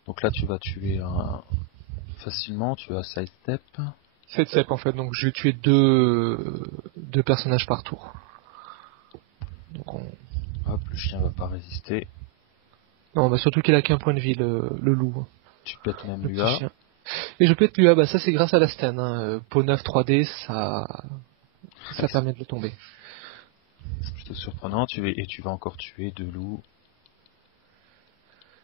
Donc là tu vas tuer facilement, tu as sidestep. 7 cep en fait, donc je vais tuer deux personnages par tour. Donc Hop, le chien va pas résister. Non, bah surtout qu'il a qu'un point de vie le loup, hein, Tu pètes même le petit l'UA. chien. Et je peux être lui, bah ça c'est grâce à la stand. Hein. Peau 9 3D, ça permet de le tomber. C'est plutôt surprenant. Et tu vas encore tuer deux loups.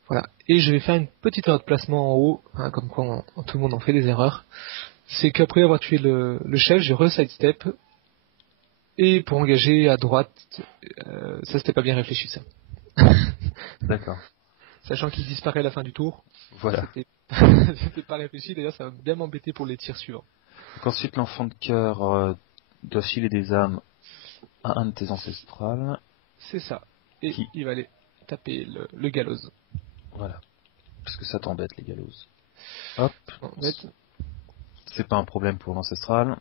Voilà. Et je vais faire une petite erreur de placement en haut, hein, comme quoi tout le monde en fait des erreurs. C'est qu'après avoir tué le chef, j'ai re-sidestep. Et pour engager à droite, ça c'était pas bien réfléchi ça. D'accord. Sachant qu'il disparaît à la fin du tour, Voilà. c'était pas réfléchi, d'ailleurs ça va bien m'embêter pour les tirs suivants. Donc ensuite l'enfant de cœur doit filer des âmes à un de tes ancestrales. C'est ça. Et Qui il va aller taper le gallows. Voilà. Parce que ça t'embête les gallows. Hop. En fait, C'est pas un problème pour l'ancestral.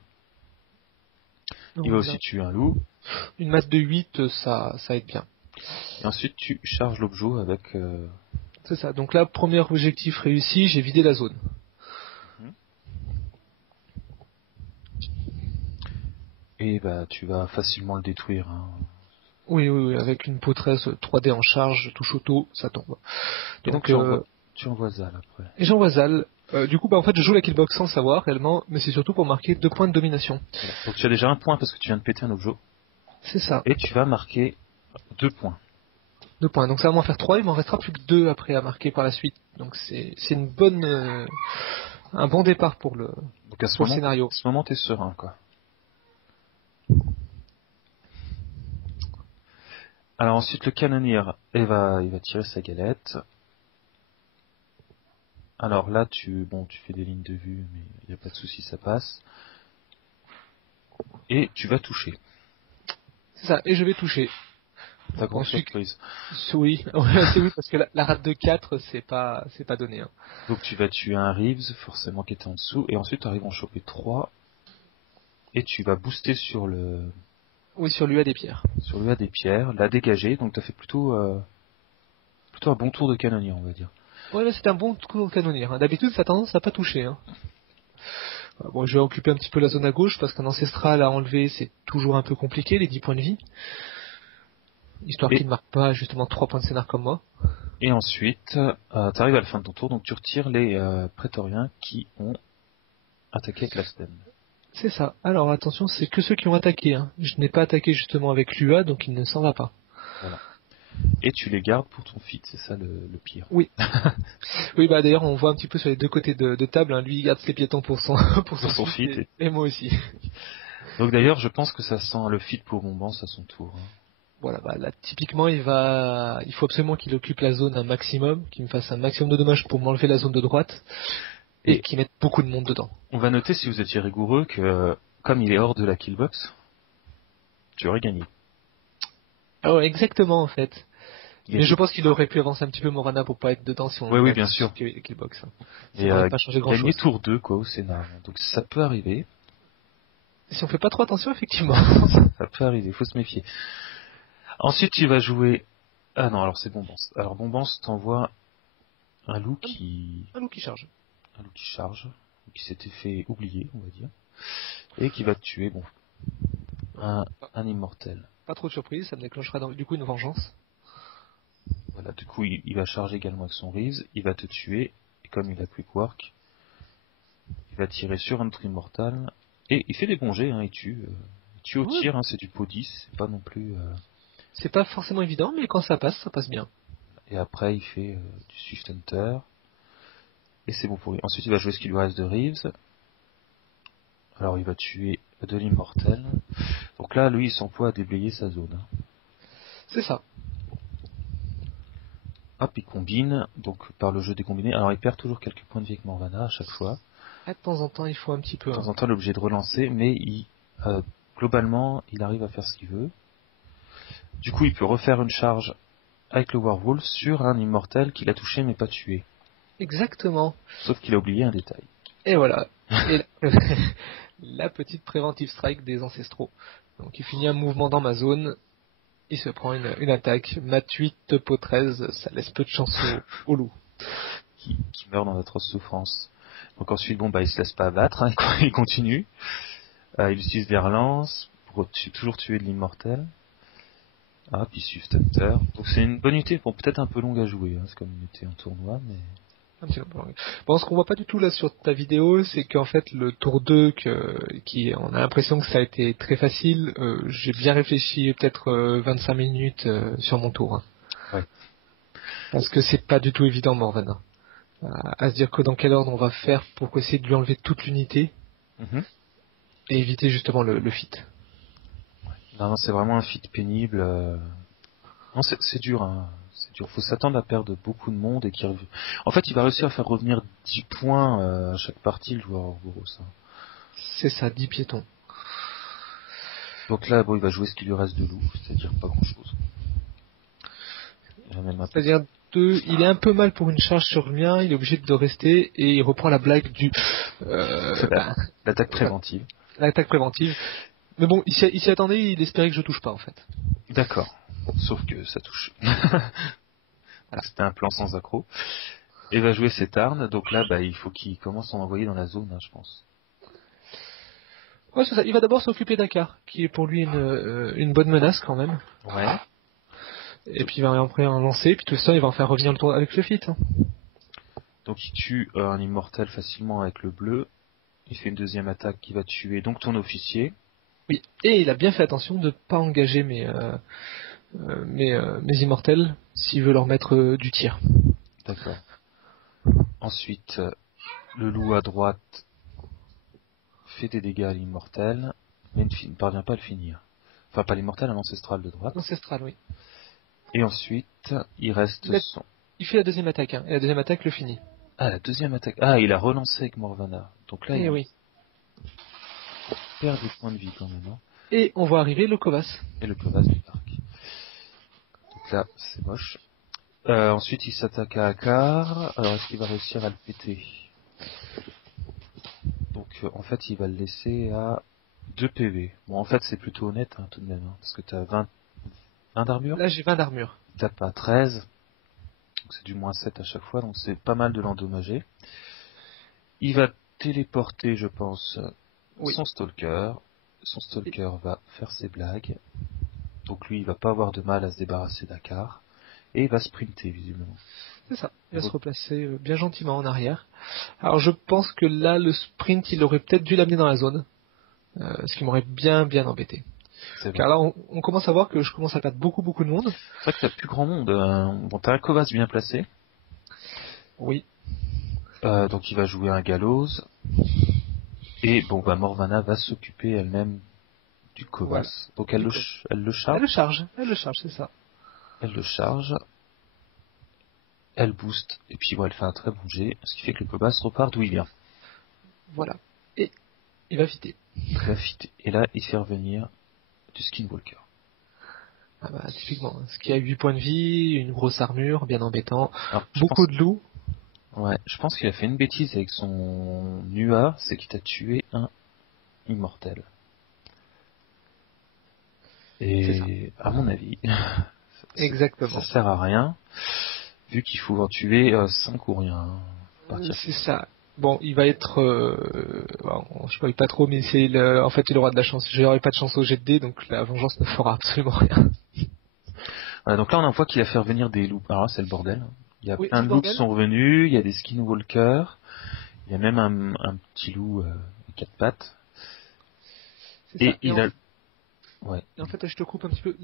Il va aussi tuer un loup. une masse de 8, ça aide bien. Et ensuite tu charges l'objet avec... C'est ça. Donc là, premier objectif réussi, j'ai vidé la zone. Et bah tu vas facilement le détruire. Hein. Oui, avec une peau 13 3D en charge, touche auto, ça tombe. Et donc tu envoies Zal après. Et j'envoie Zal. Du coup, en fait, je joue la killbox sans savoir réellement, mais c'est surtout pour marquer 2 points de domination. Voilà. Donc tu as déjà un point parce que tu viens de péter un objet. C'est ça. Et tu vas marquer 2 points. 2 points. Donc ça va m'en faire 3, il m'en restera plus que 2 après à marquer par la suite. Donc c'est une bonne, un bon départ pour le scénario. À ce moment, t'es serein, quoi. Alors ensuite, le canonnier, il va tirer sa galette. Alors là, tu fais des lignes de vue, mais il n'y a pas de souci, ça passe. Et tu vas toucher. C'est ça, et je vais toucher. Ta grande surprise. Oui, c'est oui, parce que la rate de 4, c'est pas donné. Hein. Donc tu vas tuer un Reeves, forcément qui était en dessous, et ensuite tu arrives à en choper 3. Et tu vas booster sur le... Oui, sur lui à des pierres. Sur lui à des pierres, la dégager, donc tu as fait plutôt un bon tour de canonnier, on va dire. Ouais, là c'est un bon tour de canonnier. Hein. D'habitude, ça a tendance à pas toucher. Hein. Bon, je vais occuper un petit peu la zone à gauche, parce qu'un ancestral à enlever, c'est toujours un peu compliqué, les 10 points de vie. Histoire qu'il ne marque pas justement 3 points de scénar comme moi. Et ensuite, tu arrives à la fin de ton tour, donc tu retires les prétoriens qui ont attaqué avec la stand. C'est ça. Alors attention, c'est que ceux qui ont attaqué. Hein. Je n'ai pas attaqué justement avec l'UA, donc il ne s'en va pas. Voilà. Et tu les gardes pour ton feat, c'est ça le pire. Oui. Oui, bah d'ailleurs on voit un petit peu sur les deux côtés de table, hein. Lui il garde ses piétons pour son feat et moi aussi. Donc d'ailleurs je pense que ça sent le feat pour Bombance à son tour. Hein. Voilà, bah là typiquement il faut absolument qu'il occupe la zone un maximum, qu'il me fasse un maximum de dommages pour m'enlever la zone de droite. et qui mettent beaucoup de monde dedans. On va noter, si vous étiez rigoureux, que comme il est hors de la killbox, tu aurais gagné. Ah ouais, exactement en fait. Il Mais je était- pense qu'il aurait pu avancer un petit peu Morana pour pas être dedans si on Oui, met bien tout sûr. ce qui est Killbox. Ça Et n'aurait pas changé grand gagner chose. tour 2 quoi au scénar. Donc ça peut arriver. Si on fait pas trop attention, effectivement. Ça peut arriver, faut se méfier. Ensuite, tu vas jouer... Ah non, alors c'est Bombance. Alors Bombance t'envoie un loup qui... Un loup qui charge. Un loup qui charge, qui s'était fait oublier, on va dire. Et qui va te tuer, bon. Un immortel. Pas trop de surprise, ça me déclenchera du coup une vengeance. Voilà, du coup, il va charger également avec son Reeves, il va te tuer, et comme il a Quick Work, il va tirer sur un autre immortal, et il fait des bons jets, hein, il tue au Ouais. tir, hein, c'est du pot 10, c'est pas non plus... C'est pas forcément évident, mais quand ça passe bien. Et après, il fait du Swift Hunter, et c'est bon pour lui. Ensuite, il va jouer ce qu'il lui reste de Reeves, alors il va tuer de l'immortel, donc là, lui, il s'emploie à déblayer sa zone. Hein. C'est ça. Hop, il combine, donc par le jeu des combinés. Alors il perd toujours quelques points de vie avec Morvana à chaque fois. De temps en temps, il faut un petit peu. De temps en temps, il est obligé de relancer, mais globalement, il arrive à faire ce qu'il veut. Du coup, il peut refaire une charge avec le Werewolf sur un immortel qu'il a touché mais pas tué. Exactement. Sauf qu'il a oublié un détail. Et voilà. Et la petite préventive strike des ancestraux. Donc il finit un mouvement dans ma zone, il se prend une attaque, mat 8, pot 13, ça laisse peu de chance au loup. Qui meurt dans d'atroces souffrances. Donc ensuite, bon, bah, il se laisse pas abattre, hein, il continue. Il utilise des relances pour toujours tuer de l'immortel. Ah, puis Swift Hunter. Donc c'est une bonne unité, bon, peut-être un peu longue à jouer, hein, c'est comme une unité en tournoi, mais... Un petit peu. Bon, ce qu'on voit pas du tout là sur ta vidéo, c'est qu'en fait le tour 2, on a l'impression que ça a été très facile. J'ai bien réfléchi peut-être 25 minutes sur mon tour. Hein. Ouais. Parce que c'est pas du tout évident Morvana. À se dire que dans quel ordre on va faire pour essayer de lui enlever toute l'unité et éviter justement le fit. Non, c'est vraiment un feat pénible. Non, c'est dur, hein. C'est dur. Faut s'attendre à perdre beaucoup de monde et en fait, il va réussir à faire revenir 10 points à chaque partie, le joueur Ouroboros. Hein. C'est ça, 10 piétons. Donc là, bon, il va jouer ce qu'il lui reste de loup, c'est-à-dire pas grand-chose. C'est-à-dire il est un peu mal pour une charge sur le mien, il est obligé de rester et il reprend la blague du... L'attaque préventive. L'attaque préventive. Mais bon, il s'y attendait, il espérait que je touche pas en fait. D'accord. Sauf que ça touche. Voilà. C'était un plan sans accroc. Et va jouer cette arme, donc là, bah, il faut qu'il commence à envoyer dans la zone, hein, je pense. Ouais, c'est ça. Il va d'abord s'occuper d'Akar, qui est pour lui une bonne menace quand même. Ouais. Et puis il va après en lancer, puis tout ça, il va en faire revenir le tour avec le fit. Hein. Donc il tue un immortel facilement avec le bleu. Il fait une deuxième attaque qui va tuer donc ton officier. Oui, et il a bien fait attention de ne pas engager mes immortels s'il veut leur mettre du tir. D'accord. Ensuite, le loup à droite fait des dégâts à l'immortel, mais ne parvient pas à le finir. Enfin, pas l'immortel, à l'ancestral de droite. Ancestral, oui. Et ensuite, il reste son... Il fait la deuxième attaque, hein, et la deuxième attaque le finit. Ah, la deuxième attaque. Ah, il a relancé avec Morvana. Donc là, il oui. perd des points de vie quand même. Hein. Et on voit arriver le Kovas. Et le Kovas du parc. Donc là, c'est moche. Ensuite, il s'attaque à Akar. Alors, est-ce qu'il va réussir à le péter? Donc, en fait, il va le laisser à 2 PV. Bon, en fait, c'est plutôt honnête, hein, tout de même. Hein, parce que t'as 20 d'armure. Là, j'ai 20 d'armure. T'as pas 13. Donc, c'est du moins 7 à chaque fois. Donc, c'est pas mal de l'endommager. Il va téléporter, je pense, son Stalker. Son Stalker va faire ses blagues. Donc, lui, il va pas avoir de mal à se débarrasser d'Akar. Et il va sprinter, visiblement. C'est ça. Il va se replacer bien gentiment en arrière. Alors je pense que là, le sprint, il aurait peut-être dû l'amener dans la zone. Ce qui m'aurait bien embêté. Car là, on commence à voir que je commence à perdre beaucoup de monde. C'est vrai que t'as plus grand monde. Bon, t'as un Kovas bien placé. Oui. Donc il va jouer un Gallows. Et bon, bah Morvana va s'occuper elle-même du Kovas. Voilà. Donc elle le charge. Elle le charge, c'est ça. Elle le charge. elle booste, et puis elle fait un très bon jet, ce qui fait que le Cobas repart d'où il vient. Voilà. Et il va fitter. Il va fitter. Et là, il fait revenir du Skinwalker. Ah bah, typiquement. Ce qui a 8 points de vie, une grosse armure, bien embêtant. Alors, Beaucoup de loups. Ouais, je pense qu'il a fait une bêtise avec son UA, c'est qu'il t'a tué un immortel. Et à mon avis, Exactement. ça sert à rien, vu qu'il faut en tuer 5 ou rien. C'est ça. Bon, il va être, bon, je ne pas trop, mais en fait, il aura de la chance. J'aurai pas de chance au jet de dés, donc la vengeance ne fera absolument rien. Voilà, donc là, on voit qu'il a fait revenir des loups. Alors là, c'est le bordel. Il y a Oui, plein c'est de le loups qui bordel. sont revenus, il y a des skinwalkers, il y a même un petit loup à 4 pattes. C'est Et ça. il a... Ouais. Et en fait, je te coupe un petit peu.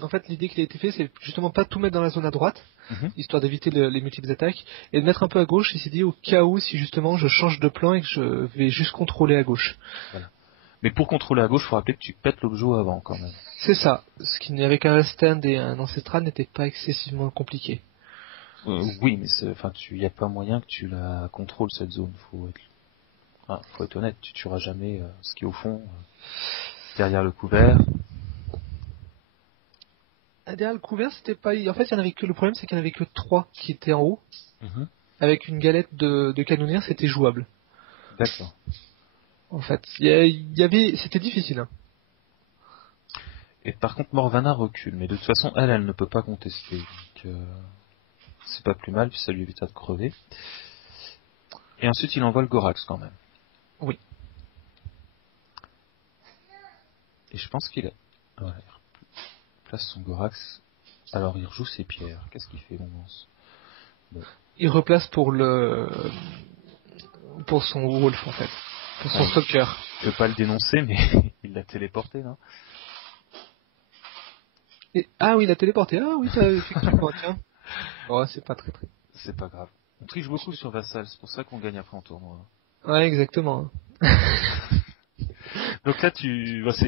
En fait, l'idée qui a été faite, c'est justement pas tout mettre dans la zone à droite, Mhm. histoire d'éviter les multiples attaques, et de mettre un peu à gauche, et c'est dit au cas où si justement je change de plan et que je vais juste contrôler à gauche. Voilà. Mais pour contrôler à gauche, il faut rappeler que tu pètes l'objet avant quand même. C'est ça. Ce qui avec un stand et un ancestral n'était pas excessivement compliqué. Oui, mais il n'y a pas moyen que tu la contrôles cette zone. Faut être honnête, tu tueras jamais ce qui est au fond, derrière le couvert. Derrière le couvert, c'était pas. En fait, il y en avait que. Le problème, c'est qu'il y en avait que 3 qui étaient en haut. Mhm. Avec une galette de canonnière, c'était jouable. D'accord. En fait, c'était difficile. Hein. Et par contre, Morvana recule, mais de toute façon, elle ne peut pas contester. Donc, c'est pas plus mal, puis ça lui évitera de crever. Et ensuite, il envoie le Gorax quand même. Oui. Et je pense qu'il a... Ouais, il place son Gorax. Alors, il rejoue ses pierres. Qu'est-ce qu'il fait, Longance? Bon. Il replace pour son wolf en fait, pour son stalker. Je veux pas le dénoncer, mais il l'a téléporté, non? Ah oui, il a téléporté. Ah oui, effectivement, tiens. Oh, c'est pas très. C'est pas grave. On triche beaucoup sur Vassal, c'est pour ça qu'on gagne après en tournoi. Ouais, exactement. Donc là,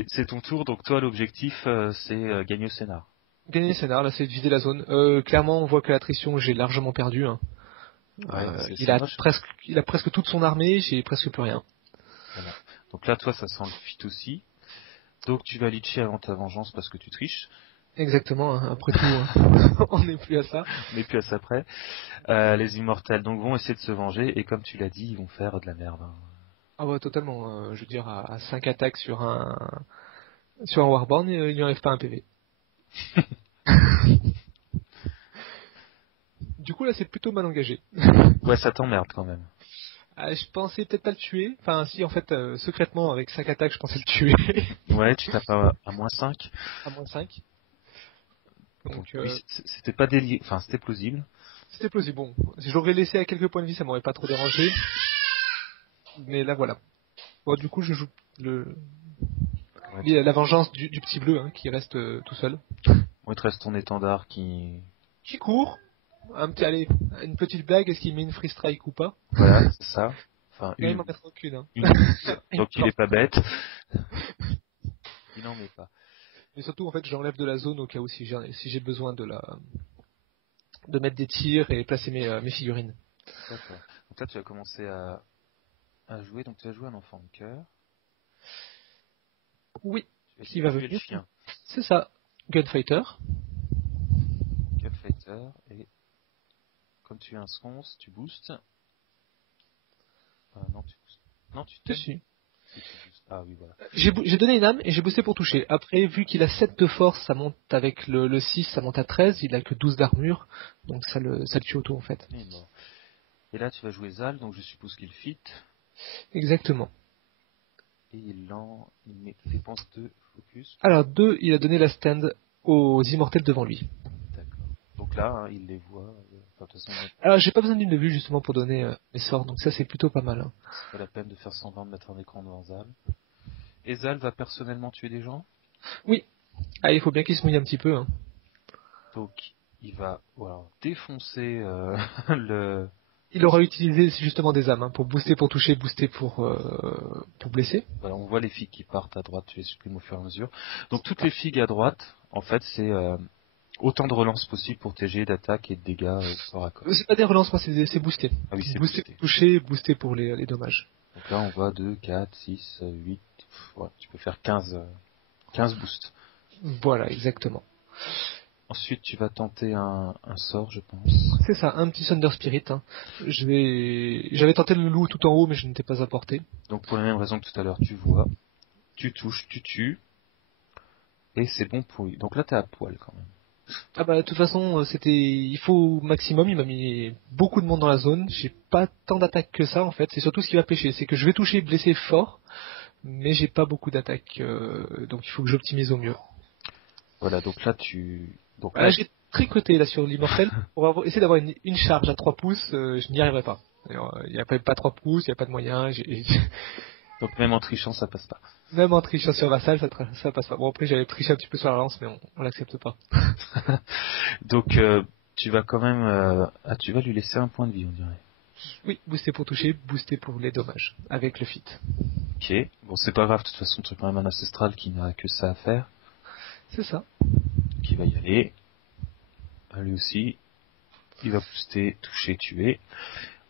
c'est ton tour, donc toi, l'objectif, c'est gagner au scénar. Gagner le scénar, là, c'est de vider la zone. Clairement, on voit que l'attrition, j'ai largement perdu. Hein. Ouais, Il a presque toute son armée, j'ai presque plus rien. Voilà. Donc là, toi, ça sent le fit aussi. Donc tu vas litcher avant ta vengeance parce que tu triches. Exactement, hein. Après tout, hein. On n'est plus à ça. Mais puis à ça près. Les immortels donc vont essayer de se venger et comme tu l'as dit, ils vont faire de la merde. Hein. Ah ouais, totalement. Je veux dire, à 5 attaques sur un Warborn, il n'y arrive pas un PV. Du coup, là, c'est plutôt mal engagé. Ouais, ça t'emmerde quand même. Je pensais peut-être pas le tuer. Enfin, si, en fait, secrètement, avec 5 attaques, je pensais le tuer. Ouais, tu tapes à -5. À -5. Donc, Oui, c'était pas délié, enfin c'était plausible. c'était plausible. Bon, si je l'aurais laissé à quelques points de vie, ça m'aurait pas trop dérangé. Mais là, voilà. Bon, du coup, je joue Ouais, la vengeance du petit bleu, hein, qui reste tout seul. il te reste ton étendard qui... Qui court. Allez, une petite blague, est-ce qu'il met une free strike ou pas? Voilà, c'est ça. Enfin, Il va m'en mettre aucune, hein. une donc il est pas bête. Il n'en met pas. Mais surtout, en fait, j'enlève de la zone au cas où si j'ai besoin de mettre des tirs et placer mes figurines. D'accord. Donc là, tu vas commencer à jouer. Donc tu vas jouer un enfant de cœur. Oui. Tu vas Qui va tuer le venir? chien. C'est ça. Gunfighter. Gunfighter. Et comme tu es un sconce, tu boostes. Non, tu boostes. Non, tu t'aimes. Dessus. Si tu boostes. Ah oui, voilà. J'ai donné une âme et j'ai boosté pour toucher. Après, vu qu'il a 7 de force, ça monte avec le 6, ça monte à 13. Il a que 12 d'armure. Donc ça le tue auto, en fait. Il est mort. Et là, tu vas jouer Zal, donc je suppose qu'il fit. Exactement. Et il dépense 2 focus. Alors, 2, il a donné la stand aux immortels devant lui. D'accord. Donc là, hein, il les voit. Enfin, de toute façon, Alors, j'ai pas besoin d'une vue, justement, pour donner mes sorts. Donc ça, c'est plutôt pas mal. Hein. c'est pas la peine de faire semblant de mettre un écran devant Zal. Et Zal va personnellement tuer des gens. Oui. Ah, il faut bien qu'il se mouille un petit peu. Hein. Donc, il va défoncer le... Il aura utilisé justement des âmes, hein, pour booster pour toucher, booster pour blesser. Voilà, on voit les figues qui partent à droite, tu les supprimes au fur et à mesure. Donc toutes les figues à droite, en fait, c'est autant de relances possible pour tes jets d'attaque et de dégâts corps à corps. C'est pas des relances, moi, c'est boosté. Ah oui, c'est Boosté boosté. pour toucher, boosté pour les dommages. Donc là, on voit 2, 4, 6, 8... Ouais, tu peux faire 15 boosts. Voilà, exactement. Ensuite, tu vas tenter un sort, je pense. C'est ça, un petit Thunder Spirit. Hein. J'avais tenté le loup tout en haut, mais je n'étais pas à portée. Donc pour la même raison que tout à l'heure, tu vois, tu touches, tu tues, et c'est bon pour lui. Donc là, t'es à poil quand même. Ah bah de toute façon, il faut maximum, il m'a mis beaucoup de monde dans la zone, j'ai pas tant d'attaques que ça en fait, c'est surtout ce qui va pêcher, c'est que je vais toucher blesser fort, mais j'ai pas beaucoup d'attaques, donc il faut que j'optimise au mieux. Voilà, donc là, Donc Voilà, là, j'ai tricoté là sur l'immortel, pour essayer d'avoir une charge à 3 pouces, je n'y arriverai pas. Il n'y a pas 3 pouces, il n'y a pas de moyen, donc même en trichant, ça passe pas. même en trichant sur Vassal, ça passe pas. Bon après j'avais triché un petit peu sur la lance, mais on l'accepte pas. Donc tu vas quand même... tu vas lui laisser un point de vie, on dirait. Oui, booster pour toucher, booster pour les dommages, avec le fit. Ok, bon c'est pas grave, de toute façon tu as quand même un ancestral qui n'a que ça à faire, C'est ça. qui va y aller. Lui aussi, il va booster, toucher, tuer.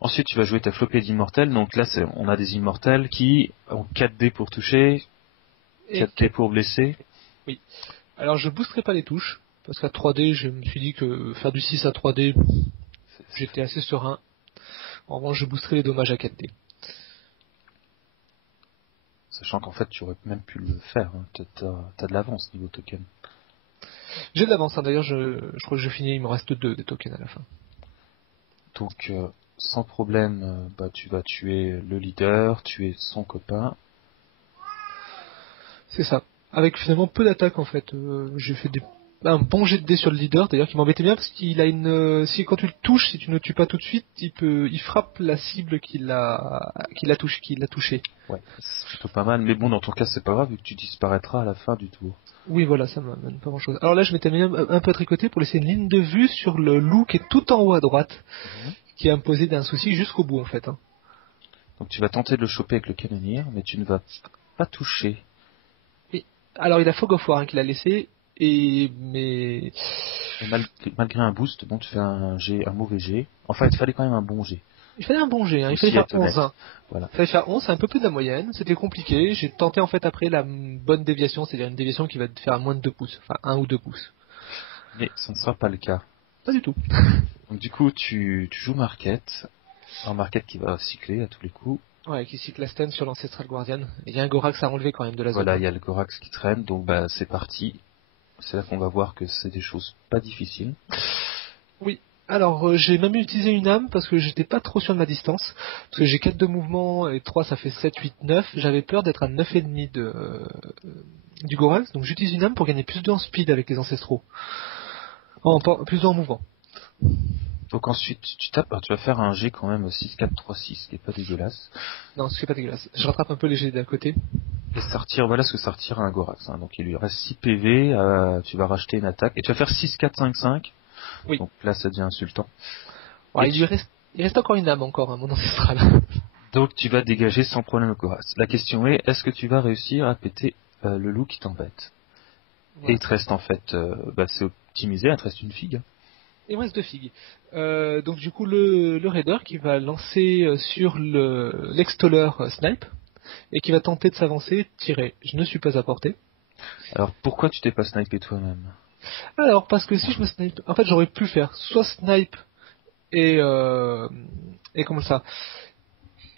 Ensuite tu vas jouer ta flopée d'immortels, donc là on a des immortels qui ont 4D pour toucher, 4D pour blesser. Oui. Alors je boosterai pas les touches, parce qu'à 3D, je me suis dit que faire du 6 à 3D, j'étais assez serein. En revanche, je boosterai les dommages à 4D. Sachant qu'en fait tu aurais même pu le faire, hein. T'as de l'avance niveau token. J'ai de l'avance, hein. D'ailleurs, je crois que je finis, il me reste 2 des tokens à la fin. Donc sans problème, tu vas tuer le leader, tuer son copain. C'est ça. Avec finalement peu d'attaques en fait. J'ai fait un bon jet de dés sur le leader, d'ailleurs qui m'embêtait bien parce qu'il a si quand tu le touches, si tu ne tues pas tout de suite, il frappe la cible qui l'a touché. Ouais, c'est plutôt pas mal, mais bon dans ton cas c'est pas grave vu que tu disparaîtras à la fin du tour. Oui, voilà, ça m'amène pas grand chose. Alors là, je m'étais mis un peu à tricoter pour laisser une ligne de vue sur le loup qui est tout en haut à droite, qui a imposé d'un souci jusqu'au bout en fait. Hein. Donc tu vas tenter de le choper avec le canonnier, mais tu ne vas pas toucher. Et, alors il a Fog of War hein, qu'il a laissé, mais... Et malgré un boost, bon tu fais un mauvais jet. Enfin il fallait quand même un bon jet. Il fallait un bon jet, hein. Il Aussi fallait faire 11. Hein. Voilà. Il fallait faire 11, c'est un peu plus de la moyenne, c'était compliqué. J'ai tenté en fait après la bonne déviation, c'est-à-dire une déviation qui va te faire à moins de 2 pouces, enfin 1 ou 2 pouces. Mais ça ne sera pas le cas. Pas du tout. Donc du coup tu joues Marquette, un Marquette qui va cycler à tous les coups. Ouais, qui cycle la stun sur l'Ancestral Guardian. Et il y a un Gorax à relever quand même de la zone. Voilà, il y a le Gorax qui traîne, donc c'est parti. C'est là qu'on va voir que c'est des choses pas difficiles. Oui. Alors, j'ai même utilisé une âme parce que j'étais pas trop sûr de ma distance. Parce que j'ai 4 de mouvement et 3 ça fait 7, 8, 9. J'avais peur d'être à 9,5 du Gorax. Donc j'utilise une âme pour gagner plus de en speed avec les ancestraux. Plus de en mouvement. Donc ensuite tu tapes, tu vas faire un G quand même 6, 4, 3, 6, qui est pas dégueulasse. Non, c'est pas dégueulasse. Je rattrape un peu les jets d'à côté. Et ça retire, voilà ce que ça retire à un Gorax. Hein. Donc il lui reste 6 PV, tu vas racheter une attaque. Et tu vas faire 6, 4, 5, 5. Oui. Donc là ça devient insultant. Ouais, il reste encore une âme encore, hein, mon ancestral. Donc tu vas dégager sans problème le Gorax. La question est-ce que tu vas réussir à péter le loup qui t'embête? Voilà. Et il te reste en fait, c'est optimisé, il te reste une figue. Il me reste 2 figues. Donc du coup le raider qui va lancer sur l'extoller snipe et qui va tenter de s'avancer, tirer. Je ne suis pas à portée. Alors pourquoi tu t'es pas snipé toi-même? Alors parce que si je me snipe, en fait j'aurais pu faire soit snipe et comment ça.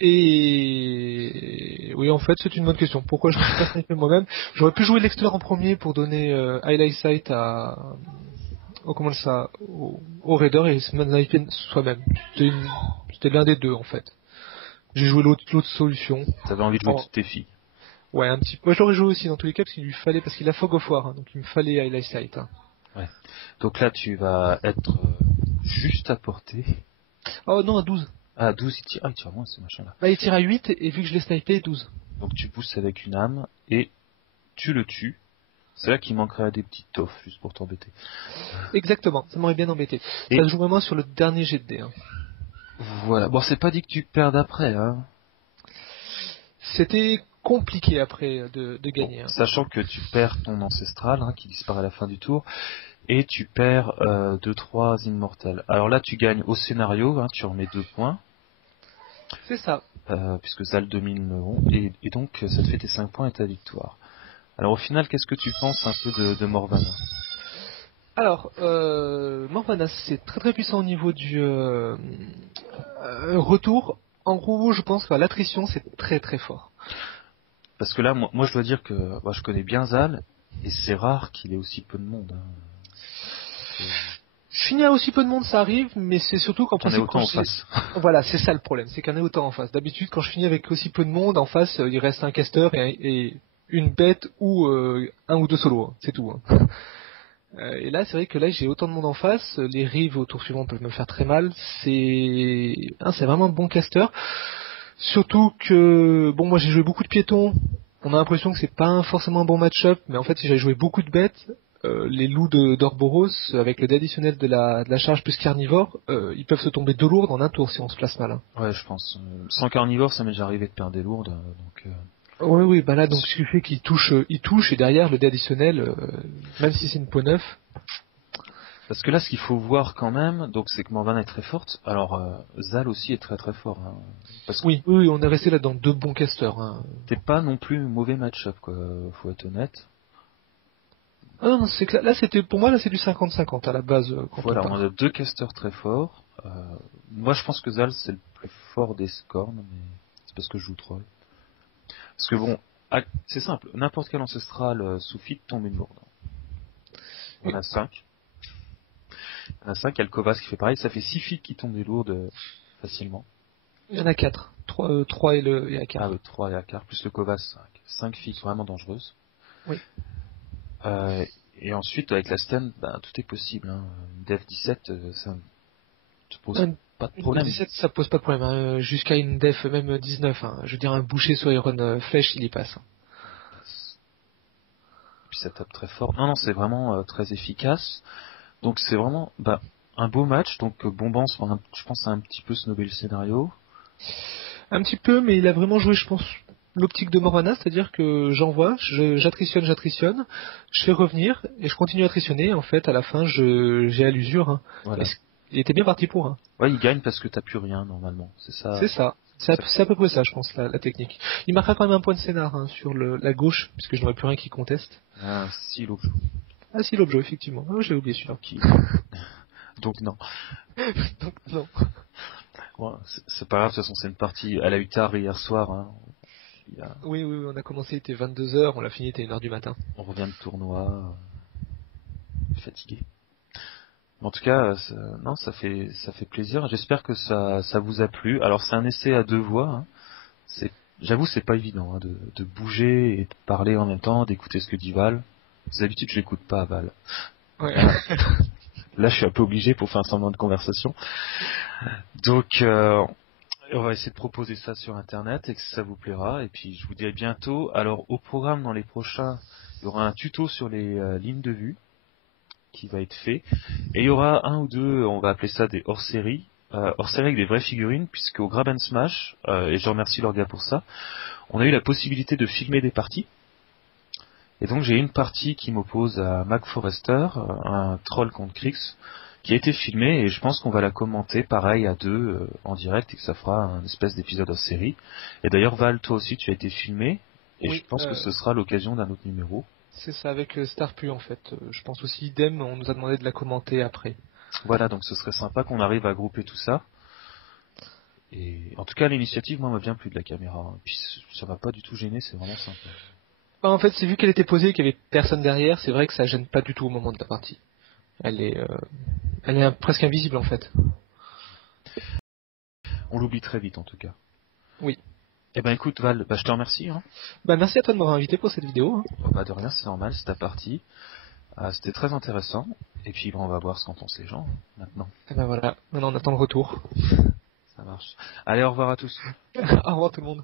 Et oui en fait c'est une bonne question. Pourquoi je ne suis pas snipé moi-même? J'aurais pu jouer l'extoller en premier pour donner highlight sight au raider et se sniper soi-même. C'était l'un des deux en fait. J'ai joué l'autre solution. T'avais envie de jouer toutes tes filles. Ouais, un petit peu. Moi je l'aurais joué aussi dans tous les cas parce qu'il lui fallait, parce qu'il a Fog of War, hein, donc il me fallait Highlight Sight. Hein. Ouais. Donc là tu vas être juste à portée. Oh non, à 12. Ah, 12 il tire moins ce machin là. Bah il tire à 8 et vu que je l'ai snipé, 12. Donc tu pousses avec une âme et tu le tues. C'est là qu'il manquerait des petites toffes, juste pour t'embêter. Exactement, ça m'aurait bien embêté. Ça se joue vraiment sur le dernier jet de dés. Hein. Voilà, bon c'est pas dit que tu perdes après, hein. C'était compliqué après de gagner. Bon, sachant que tu perds ton ancestral, hein, qui disparaît à la fin du tour, et tu perds 2-3 immortels. Alors là, tu gagnes au scénario, hein, tu remets 2 points, C'est ça. puisque Zal domine le rond, et donc ça te fait tes 5 points et ta victoire. Alors au final, qu'est-ce que tu penses un peu de Morvana? Alors, Morvanas, c'est très très puissant au niveau du retour. En gros, je pense que l'attrition, c'est très très fort. Parce que là, moi je dois dire que je connais bien Zal, et c'est rare qu'il ait aussi peu de monde. Hein. Finir à aussi peu de monde, ça arrive, mais c'est surtout qu'en Qu'il y en ait principe, autant en face. Voilà, c'est ça le problème, c'est qu'il y en a autant en face. D'habitude, quand je finis avec aussi peu de monde, en face, il reste un caster et une bête ou un ou deux solos, hein. C'est tout. Hein. Et là, c'est vrai que là, j'ai autant de monde en face, les rives au tour suivant peuvent me faire très mal. C'est vraiment un bon caster. Surtout que, bon, moi j'ai joué beaucoup de piétons. On a l'impression que c'est pas forcément un bon match-up, mais en fait, si j'avais joué beaucoup de bêtes, les loups d'Orboros, avec le dé additionnel de la charge plus carnivore, ils peuvent se tomber 2 lourdes en un tour si on se place mal. Hein. Ouais, je pense. Sans carnivore, ça m'est déjà arrivé de perdre des lourdes, donc... Oui, oui, bah là, donc ce qui fait qu'il touche, il touche, et derrière, le dé additionnel, même si c'est une peau neuve. Parce que là, ce qu'il faut voir quand même, donc c'est que Morvana est très forte. Alors, Zal aussi est très très fort. Hein. Parce que Oui, oui, on est resté là dans 2 bons casters. Hein. t'es pas non plus mauvais match-up, quoi. Faut être honnête. Ah non, c'est que là, c'était, pour moi, là, c'est du 50-50 à la base, quand Voilà, on on part. a 2 casters très forts. Moi, je pense que Zal, c'est le plus fort des Scorn, mais c'est parce que je joue troll. Parce que bon, c'est simple, n'importe quel ancestral sous fit tombe une lourde. On Oui. a 5. On a 5, il y a le Kovas qui fait pareil, ça fait 6 feats qui tombent des lourdes facilement. Il y en a 4. 3 et la 4. Ah, 3 et la carte, plus le Kovas 5. 5 feats vraiment dangereuses. Oui. Euh, et ensuite, avec la stand, tout est possible. Hein. Une Dev 17, ça ne te pose pas de problème. 17, ça pose pas de problème. Hein. Jusqu'à une def, même 19. Hein. Je veux dire, un boucher sur Iron Flèche, il y passe. Hein. Et puis ça tape très fort. Non, non, c'est vraiment très efficace. Donc c'est vraiment un beau match. Donc Bombans, je pense, a un petit peu snobé le scénario. Un petit peu, mais il a vraiment joué, je pense, l'optique de Morana, c'est-à-dire que j'envoie, j'attritionne, je fais revenir, et je continue à attritionner, en fait, à la fin, j'ai à l'usure. Hein. Voilà. Il était bien parti pour. Hein. Ouais, il gagne parce que t'as plus rien normalement. C'est ça. C'est ça. C'est à peu près ça, je pense, la technique. Il marquera quand même un point de scénar hein, sur la gauche, puisque je n'aurai plus rien qui conteste. Ah, si, l'objet. Ah si, l'objet, effectivement. Oh, j'ai oublié celui-là. Donc non. Donc, non. Bon, c'est pas grave, de toute façon c'est une partie. Elle a eu tard hier soir. Hein. Oui, on a commencé, il était 22h, on l'a fini, il était 1h du matin. On revient de tournoi. Fatigué. En tout cas, non, ça fait plaisir. J'espère que ça vous a plu. Alors c'est un essai à 2 voix. Hein. J'avoue, c'est pas évident hein, de bouger et de parler en même temps, d'écouter ce que dit Val. D'habitude, je l'écoute pas, Val. Ouais. Là, je suis un peu obligé pour faire un semblant de conversation. Donc, on va essayer de proposer ça sur Internet et que ça vous plaira. Et puis, je vous dis à bientôt. Alors, au programme, dans les prochains, il y aura un tuto sur les lignes de vue qui va être fait. Et il y aura 1 ou 2, on va appeler ça des hors-série. Hors-série avec des vraies figurines, puisque au Grab and Smash, et je remercie Lorga pour ça, on a eu la possibilité de filmer des parties. Et donc j'ai une partie qui m'oppose à Mac Forrester, un troll contre Krix, qui a été filmée et je pense qu'on va la commenter pareil à 2 en direct et que ça fera un espèce d'épisode hors série. Et d'ailleurs Val, toi aussi tu as été filmé et Oui, je pense que ce sera l'occasion d'un autre numéro. C'est ça, avec Starpu en fait. Je pense aussi idem, on nous a demandé de la commenter après. Voilà, donc ce serait sympa qu'on arrive à grouper tout ça. Et en tout cas l'initiative, moi, m'a bien plu de la caméra. Hein. Puis ça m'a pas du tout gêné, c'est vraiment sympa. Bah, en fait, c'est vu qu'elle était posée, qu'il y avait personne derrière, c'est vrai que ça gêne pas du tout au moment de la partie. Elle est presque invisible en fait. On l'oublie très vite en tout cas. Oui. Eh ben écoute Val, je te remercie. Hein. Bah merci à toi de m'avoir invité pour cette vidéo. Hein. De rien, c'est normal, c'est ta partie. C'était très intéressant. Et puis on va voir ce qu'en pensent les gens hein, maintenant. Et ben voilà, maintenant on attend le retour. Ça marche. Allez, au revoir à tous. Au revoir tout le monde.